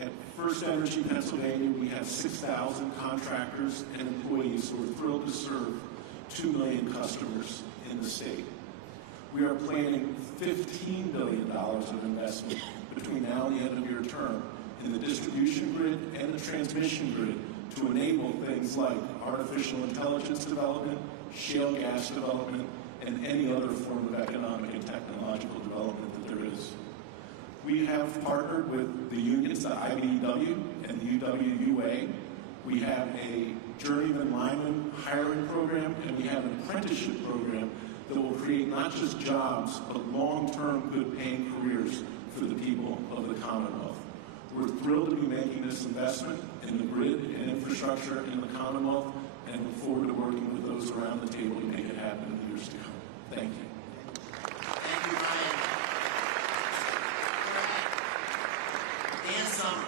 At First Energy Pennsylvania, we have 6,000 contractors and employees who are thrilled to serve 2 million customers in the state. We are planning $15 billion of investment between now and the end of your term in the distribution grid and the transmission grid to enable things like artificial intelligence development, shale gas development, and any other form of economic and technological development that there is. We have partnered with the unions, the IBEW and the UWUA. We have a journeyman lineman hiring program, and we have an apprenticeship program that will create not just jobs, but long-term good-paying careers for the people of the Commonwealth. We're thrilled to be making this investment in the grid and infrastructure in the Commonwealth, and look forward to working with those around the table to make it happen in the years to come. Thank you. Thank you, Brian. Dan Summer,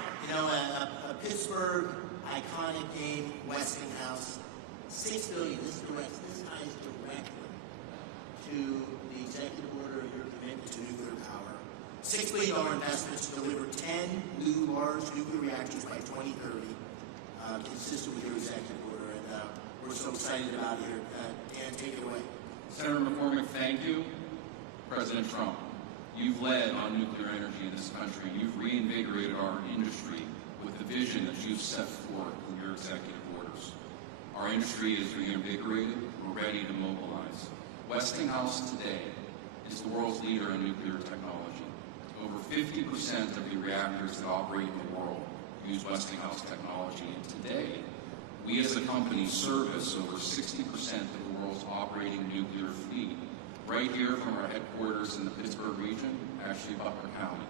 a Pittsburgh iconic name, Westinghouse, $6 billion. This ties directly to the executive order of your commitment to nuclear power. $6 billion investment to deliver 10 new large nuclear reactors by 2030, consistent with your executive order, and we're so excited about it here. Dan, take it away. Senator McCormick, thank you. President Trump, you've led on nuclear energy in this country. You've reinvigorated our industry with the vision that you've set forth in your executive orders. Our industry is reinvigorated. We're ready to mobilize. Westinghouse today is the world's leader in nuclear technology. Over 50% of the reactors that operate in the world use Westinghouse technology, and today, we as a company service over 60% of the world's operating nuclear fleet right here from our headquarters in the Pittsburgh region, actually Butler County,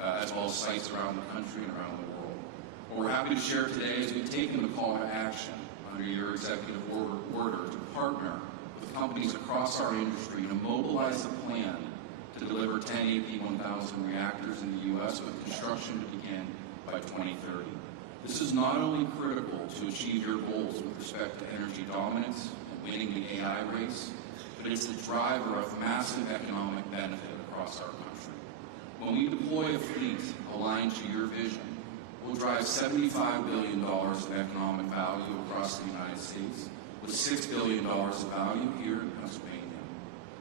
as well as sites around the country and around the world. What we're happy to share today is we've taken the call to action under your executive order to partner with companies across our industry to mobilize a plan to deliver 10 AP1000 reactors in the U.S. with construction to begin by 2030. This is not only critical to achieve your goals with respect to energy dominance and winning the AI race, but it's the driver of massive economic benefit across our country. When we deploy a fleet aligned to your vision, we'll drive $75 billion of economic value across the United States, with $6 billion of value here in Pennsylvania.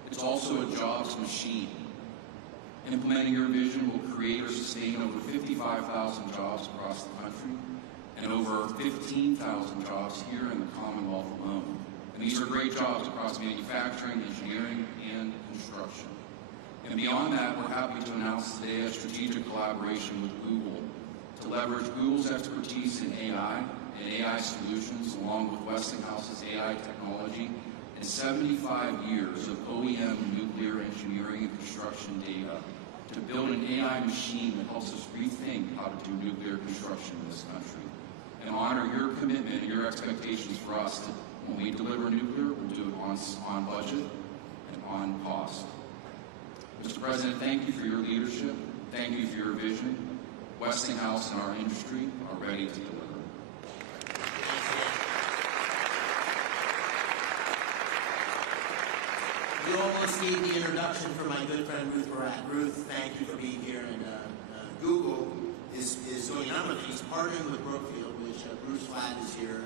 It's also a jobs machine. Implementing your vision will create or sustain over 55,000 jobs across the country and over 15,000 jobs here in the Commonwealth alone. And these are great jobs across manufacturing, engineering, and construction. And beyond that, we're happy to announce today a strategic collaboration with Google to leverage Google's expertise in AI and AI solutions, along with Westinghouse's AI technology and 75 years of OEM nuclear engineering and construction data to build an AI machine that helps us rethink how to do nuclear construction in this country and honor your commitment and your expectations for us that when we deliver nuclear, we'll do it on budget and on cost. Mr. President, thank you for your leadership. Thank you for your vision. Westinghouse and our industry are ready to deliver. You almost gave the introduction for my good friend Ruth Barat. Ruth, thank you for being here. And Google is doing a number of things, partnering with Brookfield, which Bruce Flatt is here.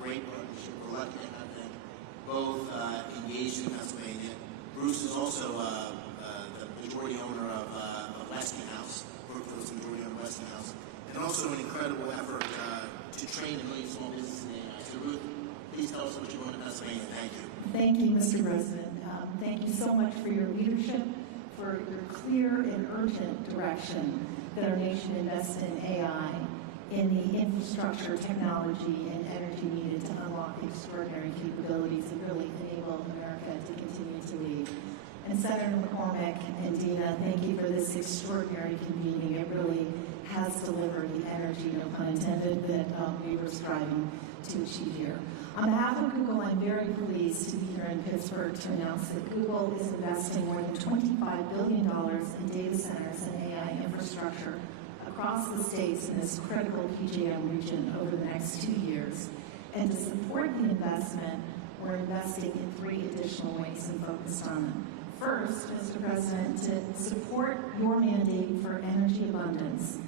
Great partnership. We're lucky to have them both engaged in Pennsylvania. Bruce is also the majority owner of Westinghouse. Brookfield's the majority owner of Westinghouse. And also an incredible effort to train a million small businesses in AI. So Ruth, please tell us what you're doing in Pennsylvania. Thank you. Thank you, Mr. President. Thank you so much for your leadership, for your clear and urgent direction that our nation invests in AI, in the infrastructure, technology, and energy needed to unlock extraordinary capabilities and really enable America to continue to lead. And Senator McCormick and Dina, thank you for this extraordinary convening. It really has delivered the energy, no pun intended, that we were striving to achieve here. On behalf of Google, I'm very pleased to be here in Pittsburgh to announce that Google is investing more than $25 billion in data centers and AI infrastructure across the states in this critical PJM region over the next 2 years. And to support the investment, we're investing in 3 additional ways and focused on them. First, Mr. President, to support your mandate for energy abundance,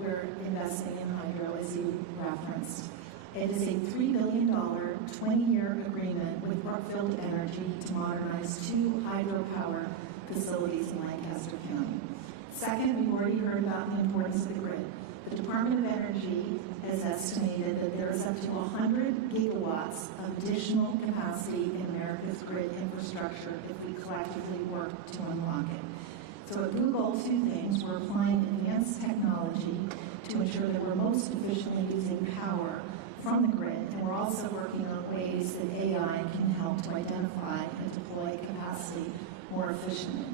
we're investing in hydro, as you referenced. It is a $3 billion, 20-year agreement with Brookfield Energy to modernize 2 hydropower facilities in Lancaster County. Second, we've already heard about the importance of the grid. The Department of Energy has estimated that there is up to 100 gigawatts of additional capacity in America's grid infrastructure if we collectively work to unlock it. So at Google, 2 things. We're applying advanced technology to ensure that we're most efficiently using power from the grid, and we're also working on ways that AI can help to identify and deploy capacity more efficiently.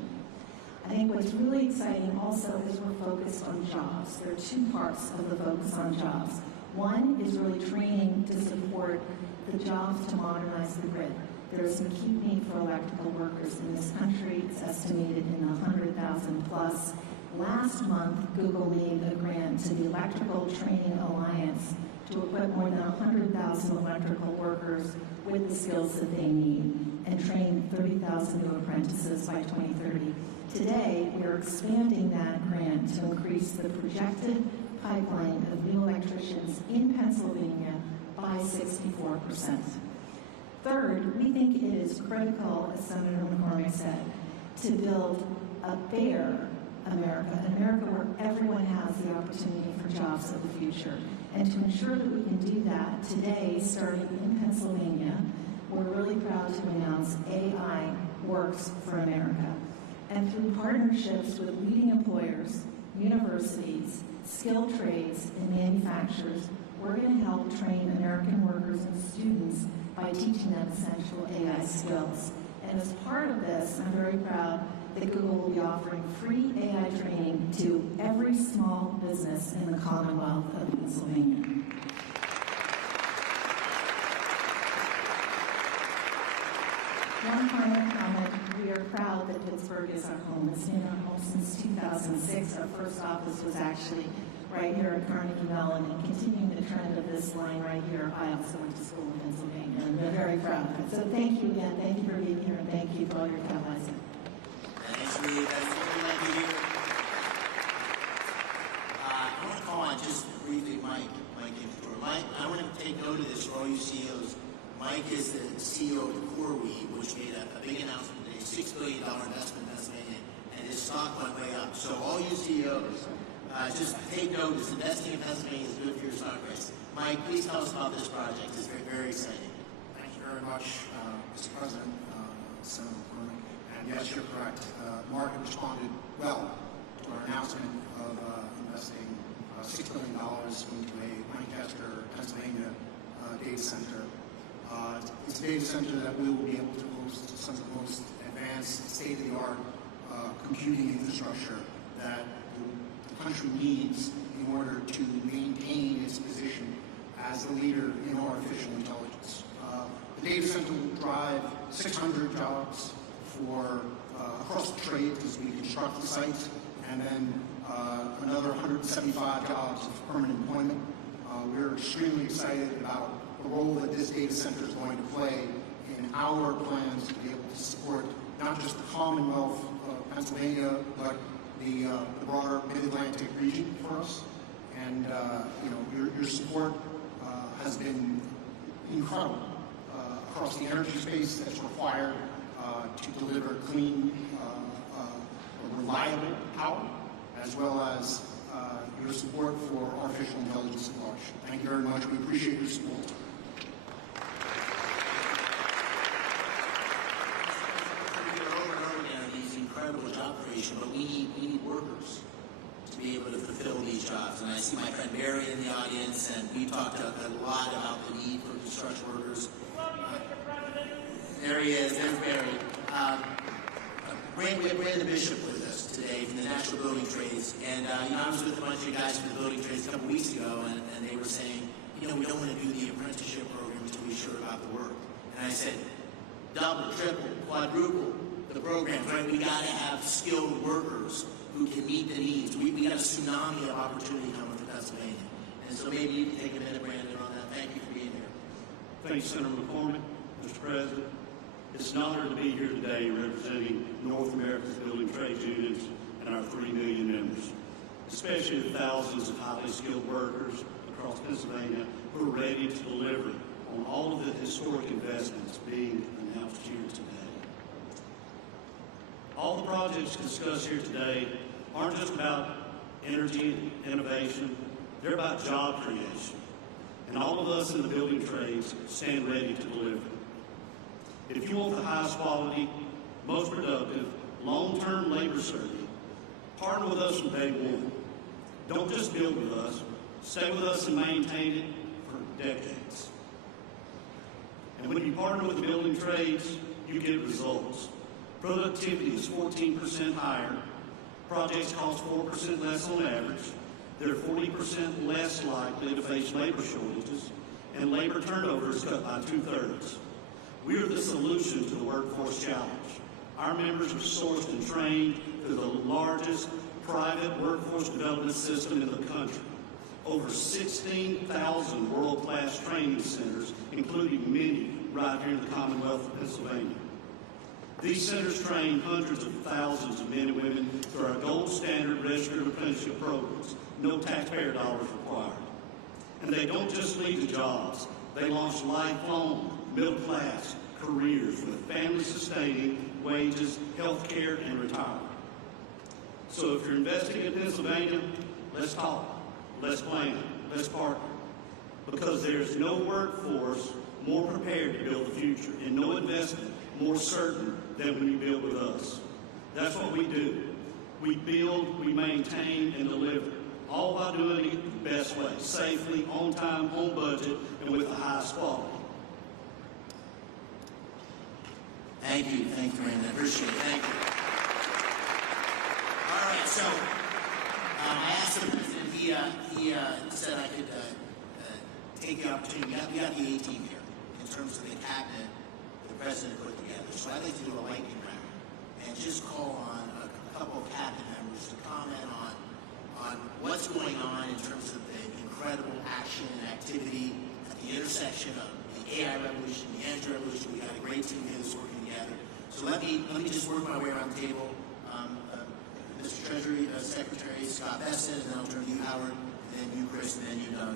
I think what's really exciting also is we're focused on jobs. There are 2 parts of the focus on jobs. One is really training to support the jobs to modernize the grid. There is an acute need for electrical workers in this country. It's estimated in the 100,000 plus. Last month, Google made a grant to the Electrical Training Alliance to equip more than 100,000 electrical workers with the skills that they need and train 30,000 new apprentices by 2030. Today, we are expanding that grant to increase the projected pipeline of new electricians in Pennsylvania by 64%. Third, we think it is critical, as Senator McCormick said, to build a fair America, an America where everyone has the opportunity for jobs of the future. And to ensure that we can do that, today, starting in Pennsylvania, we're really proud to announce AI Works for America. And through partnerships with leading employers, universities, skilled trades, and manufacturers, we're going to help train American workers and students by teaching them essential AI skills. And as part of this, I'm very proud that Google will be offering free AI training to every small business in the Commonwealth of Pennsylvania. One final comment, we are proud that Pittsburgh is our home. It's been our home since 2006. Our first office was actually right here at Carnegie Mellon, and continuing the trend of this line right here, I also went to school in Pennsylvania, and we're very proud of it. So thank you again. Thank you for being here, and thank you for all your comments. Thanks, Lee. That's what we like to hear. I want to call on just briefly Mike Infor. Mike, I want to take note of this for all you CEOs. Mike is the CEO of CoreWeave, which made a big announcement today, $6 billion investment in Pennsylvania, and his stock went way up. So all you CEOs, just take notice. Investing in Pennsylvania is good for your stock price. Mike, please tell us about this project. It's very, very exciting. Thank you very much, Mr. President, Senator McCormick. And yes, you're correct. The market responded well to our announcement of investing $6 billion into a Lancaster, Pennsylvania data center. It's a data center that we will be able to host some of the most advanced, state-of-the-art computing infrastructure that the country needs in order to maintain its position as the leader in artificial intelligence. The data center will drive 600 jobs for across the trade as we construct the site, and then another 175 jobs of permanent employment. We're extremely excited about the role that this data center is going to play in our plans to be able to support not just the Commonwealth of Pennsylvania, but the broader Mid-Atlantic region for us. And your support has been incredible across the energy space that's required to deliver clean, reliable power, as well as your support for artificial intelligence at large. Thank you very much. We appreciate your support. Incredible job creation, but we need workers to be able to fulfill these jobs. And I see my friend Barry in the audience, and we talked a lot about the need for construction workers. There he is. There's Barry. We have Brandon Bishop with us today from the National Building Trades, and I was with a bunch of guys from the Building Trades a couple weeks ago, and they were saying, we don't want to do the apprenticeship program until we're sure about the work. And I said, double, triple, quadruple the programs, right? We got to have skilled workers who can meet the needs. We got a tsunami of opportunity coming to Pennsylvania. And so maybe you can take a minute, Brandon, on that. Thank you for being here. Thank you, Senator McCormick. Mr. President, it's an honor to be here today representing North America's building trades unions and our 3 million members, especially the thousands of highly skilled workers across Pennsylvania who are ready to deliver on all of the historic investments being announced here today. All the projects discussed here today aren't just about energy and innovation, they're about job creation. And all of us in the building trades stand ready to deliver. If you want the highest quality, most productive, long-term labor serving, partner with us from day one. Don't just build with us, stay with us and maintain it for decades. And when you partner with the building trades, you get results. Productivity is 14% higher. Projects cost 4% less on average. They're 40% less likely to face labor shortages, and labor turnover is cut by 2/3. We are the solution to the workforce challenge. Our members are sourced and trained through the largest private workforce development system in the country. Over 16,000 world-class training centers, including many right here in the Commonwealth of Pennsylvania. These centers train hundreds of thousands of men and women through our gold standard registered apprenticeship programs, no taxpayer dollars required. And they don't just lead to jobs, they launch lifelong, middle-class careers with family-sustaining wages, health care, and retirement. So if you're investing in Pennsylvania, let's talk, let's plan, let's partner. Because there's no workforce more prepared to build the future, and no investment more certain than when you build with us. That's what we do. We build, we maintain, and deliver, all by doing it the best way, safely, on time, on budget, and with the highest quality. Thank you, Brandon. I appreciate it. Thank you. All right, so I asked the president. He said I could take the opportunity. We got the A-team here in terms of the cabinet the president put together. So I'd like to do a lightning round and just call on a couple of cabinet members to comment on what's going on in terms of the incredible action and activity at the intersection of the AI revolution, the energy revolution. We got a great team here that's working together. So let me just work my way around the table. Mr. Treasury Secretary Scott Besson, and then I'll turn to you, Howard, and then you, Chris, and then you, Doug.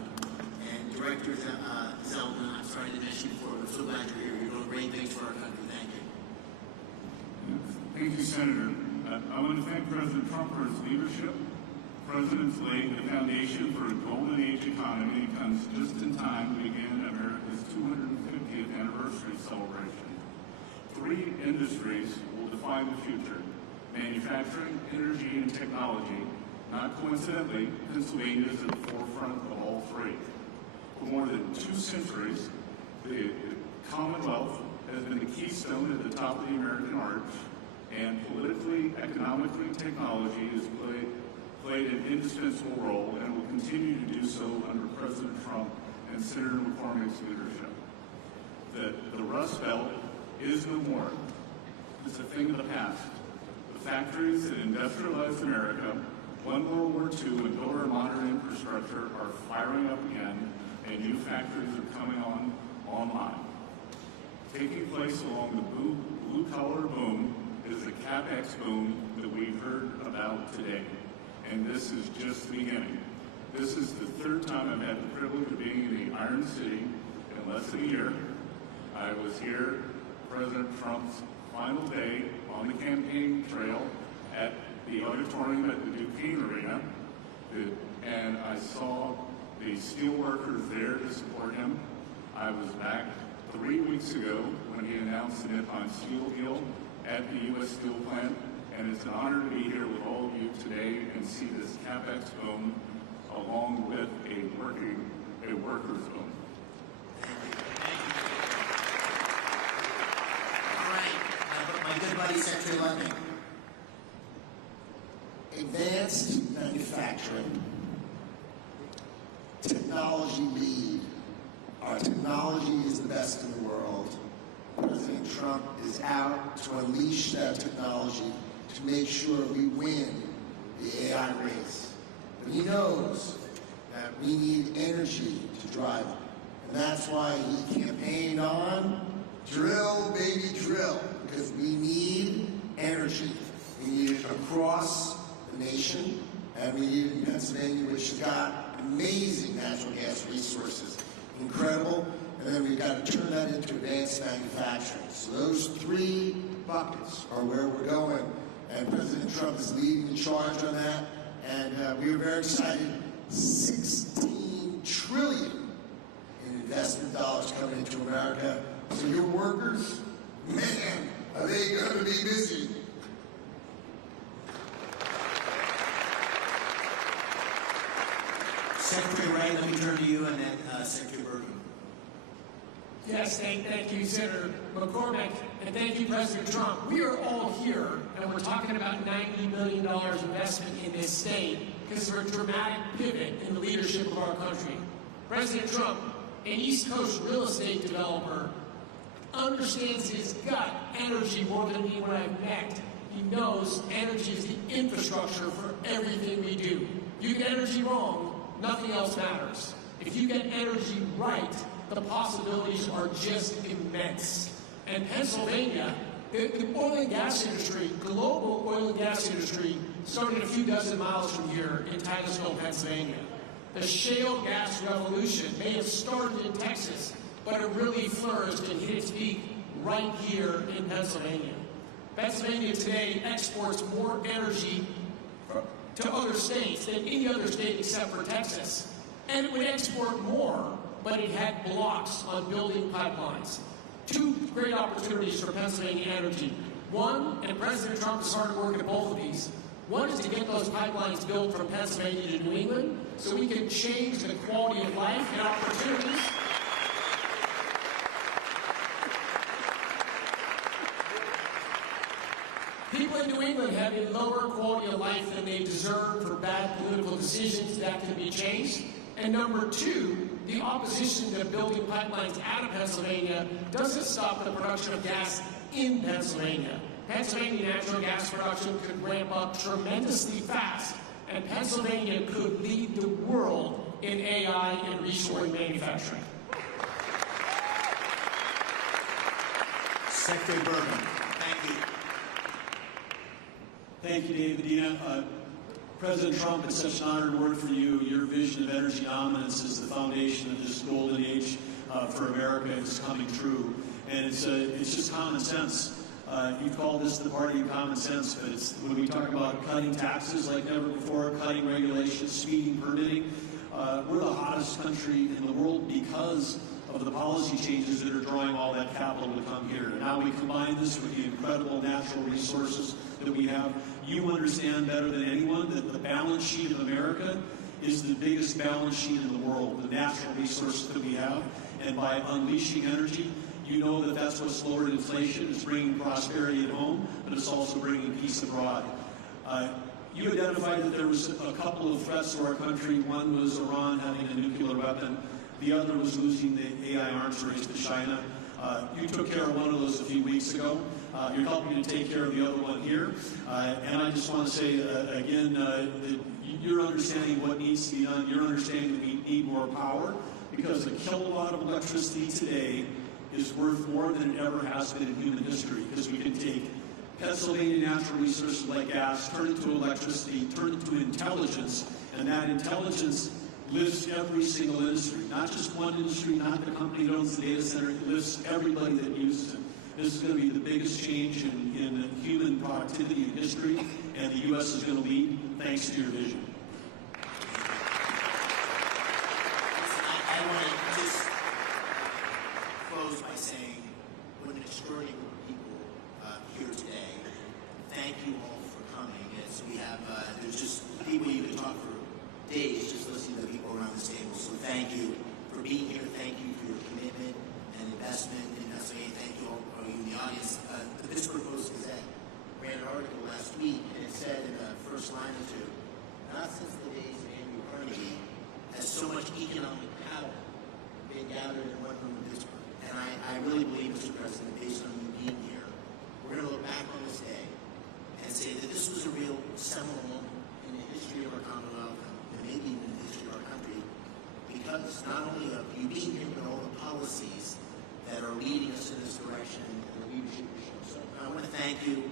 And Director Zeldin, I'm sorry to miss you before, but I'm so glad you're here. You're doing great things for our country. Thank you. Thank you, Senator. I want to thank President Trump for his leadership. The President's laid the foundation for a golden age economy. It comes just in time to begin America's 250th anniversary celebration. 3 industries will define the future: manufacturing, energy, and technology. Not coincidentally, Pennsylvania is at the forefront of all 3. For more than 2 centuries, the Commonwealth has been the keystone at the top of the American arch, and politically, economically, technology has played an indispensable role and will continue to do so under President Trump and Senator McCormick's leadership. The Rust Belt is no more. It's a thing of the past. The factories that industrialized America, won World War II, and built our modern infrastructure are firing up again, and new factories are coming online. Taking place along the blue-collar boom is the CapEx boom that we've heard about today. And this is just the beginning. This is the 3rd time I've had the privilege of being in the Iron City in less than a year. I was here President Trump's final day on the campaign trail at the auditorium at the Duquesne Arena, and I saw the steel workers there to support him. I was back 3 weeks ago when he announced the Nippon Steel deal at the U.S. Steel plant, and it's an honor to be here with all of you today and see this CapEx boom along with a workers boom. All right, my good buddy, Secretary Lunding. Advanced manufacturing, technology lead. Our technology is the best in the world. President Trump is out to unleash that technology to make sure we win the AI race. But he knows that we need energy to drive it. And that's why he campaigned on drill, baby, drill, because we need energy. We need it across the nation, and we need it in Pennsylvania, which has got amazing natural gas resources. Incredible. And then we've got to turn that into advanced manufacturing. So those 3 buckets are where we're going. And President Trump is leading the charge on that. And we are very excited. $16 trillion in investment dollars coming into America. So your workers, man, are they going to be busy? Secretary Wray, let me turn to you, and then Secretary Bergen. Yes, thank you, Senator McCormick, and thank you, President Trump. We are all here, and we're talking about $90 million investment in this state because of a dramatic pivot in the leadership of our country. President Trump, an East Coast real estate developer, understands his gut energy more than anyone I've met. He knows energy is the infrastructure for everything we do. You get energy wrong, nothing else matters. If you get energy right, the possibilities are just immense. And Pennsylvania, the oil and gas industry, global oil and gas industry, started a few dozen miles from here in Titusville, Pennsylvania. The shale gas revolution may have started in Texas, but it really flourished and hit its peak right here in Pennsylvania. Pennsylvania today exports more energy to other states than any other state except for Texas. And it would export more, but it had blocks on building pipelines. 2 great opportunities for Pennsylvania energy. One, and President Trump is hard at work at both of these, one is to get those pipelines built from Pennsylvania to New England so we can change the quality of life and opportunities. in New England have a lower quality of life than they deserve for bad political decisions that can be changed. And number two, the opposition to building pipelines out of Pennsylvania doesn't stop the production of gas in Pennsylvania. Pennsylvania natural gas production could ramp up tremendously fast, and Pennsylvania could lead the world in AI and reshoring manufacturing. Secretary Bergen. Thank you. Thank you, David Medina. President Trump, it's such an honor to work for you. Your vision of energy dominance is the foundation of this golden age for America is coming true. And it's just common sense. You've called this the party of common sense, but it's when we talk about cutting taxes like never before, cutting regulations, speeding permitting, we're the hottest country in the world because of the policy changes that are drawing all that capital to come here. Now we combine this with the incredible natural resources that we have. You understand better than anyone that the balance sheet of America is the biggest balance sheet in the world, the natural resources that we have. And by unleashing energy, you know that that's what's lowered inflation. It's bringing prosperity at home, but it's also bringing peace abroad. You identified that there was a couple of threats to our country. One was Iran having a nuclear weapon. The other was losing the AI arms race to China. You took care of one of those a few weeks ago. You're helping to take care of the other one here. And I just want to say, again, that you're understanding what needs to be done. You're understanding that we need more power because a kilowatt of electricity today is worth more than it ever has been in human history because we can take Pennsylvania natural resources like gas, turn it to electricity, turn it to intelligence, and that intelligence lifts every single industry, not just one industry, not the company that owns the data center, it lifts everybody that uses it. This is going to be the biggest change in human productivity in history, and the U.S. is going to lead thanks to your vision. I want to just close by saying what an extraordinary group of people here today. Thank you all for coming. As we have, there's just people you can talk for days just listening to the people around this table. So thank you for being here. Thank you for your commitment and investment in Pennsylvania. Thank you all in the audience. The Pittsburgh Post-Gazette ran an article last week, and it said in the first line or two, not since the days of Andrew Carnegie has so much economic power been gathered in one room in Pittsburgh. And I really believe, Mr. President, based on you being here, we're going to look back on this day and say that this was a real seminal moment in the history of our Commonwealth and maybe even in the history of our country, because not only of you being here, but all the policies that are leading us in this direction and the leadership we show. So I want to thank you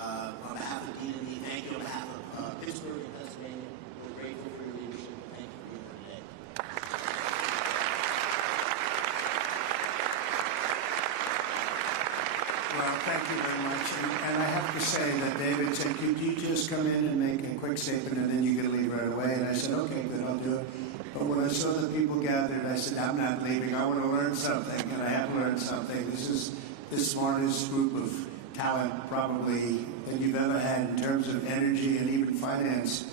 on behalf of Dean and me. Thank you on behalf of Pittsburgh and Pennsylvania. We're grateful for your leadership. Thank you for being here today. Well, thank you very much. And I have to say that David said, could you just come in and make a quick statement and then you can leave right away? And I said, okay, good, I'll do it. But when I saw the people gathered, I said, I'm not leaving. I want to learn something, and I have learned something. This is the smartest group of talent probably that you've ever had in terms of energy and even finance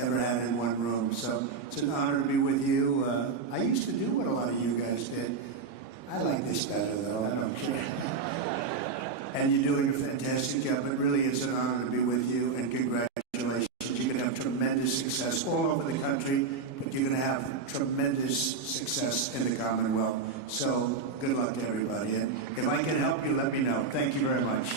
ever had in one room. So it's an honor to be with you. I used to do what a lot of you guys did. I like this better, though. I don't care. And you're doing a fantastic job. But really, it's an honor to be with you, and congratulations. You're going to have tremendous success all over the country, but you're going to have tremendous success in the Commonwealth. So good luck to everybody. And if I can help you, let me know. Thank you very much.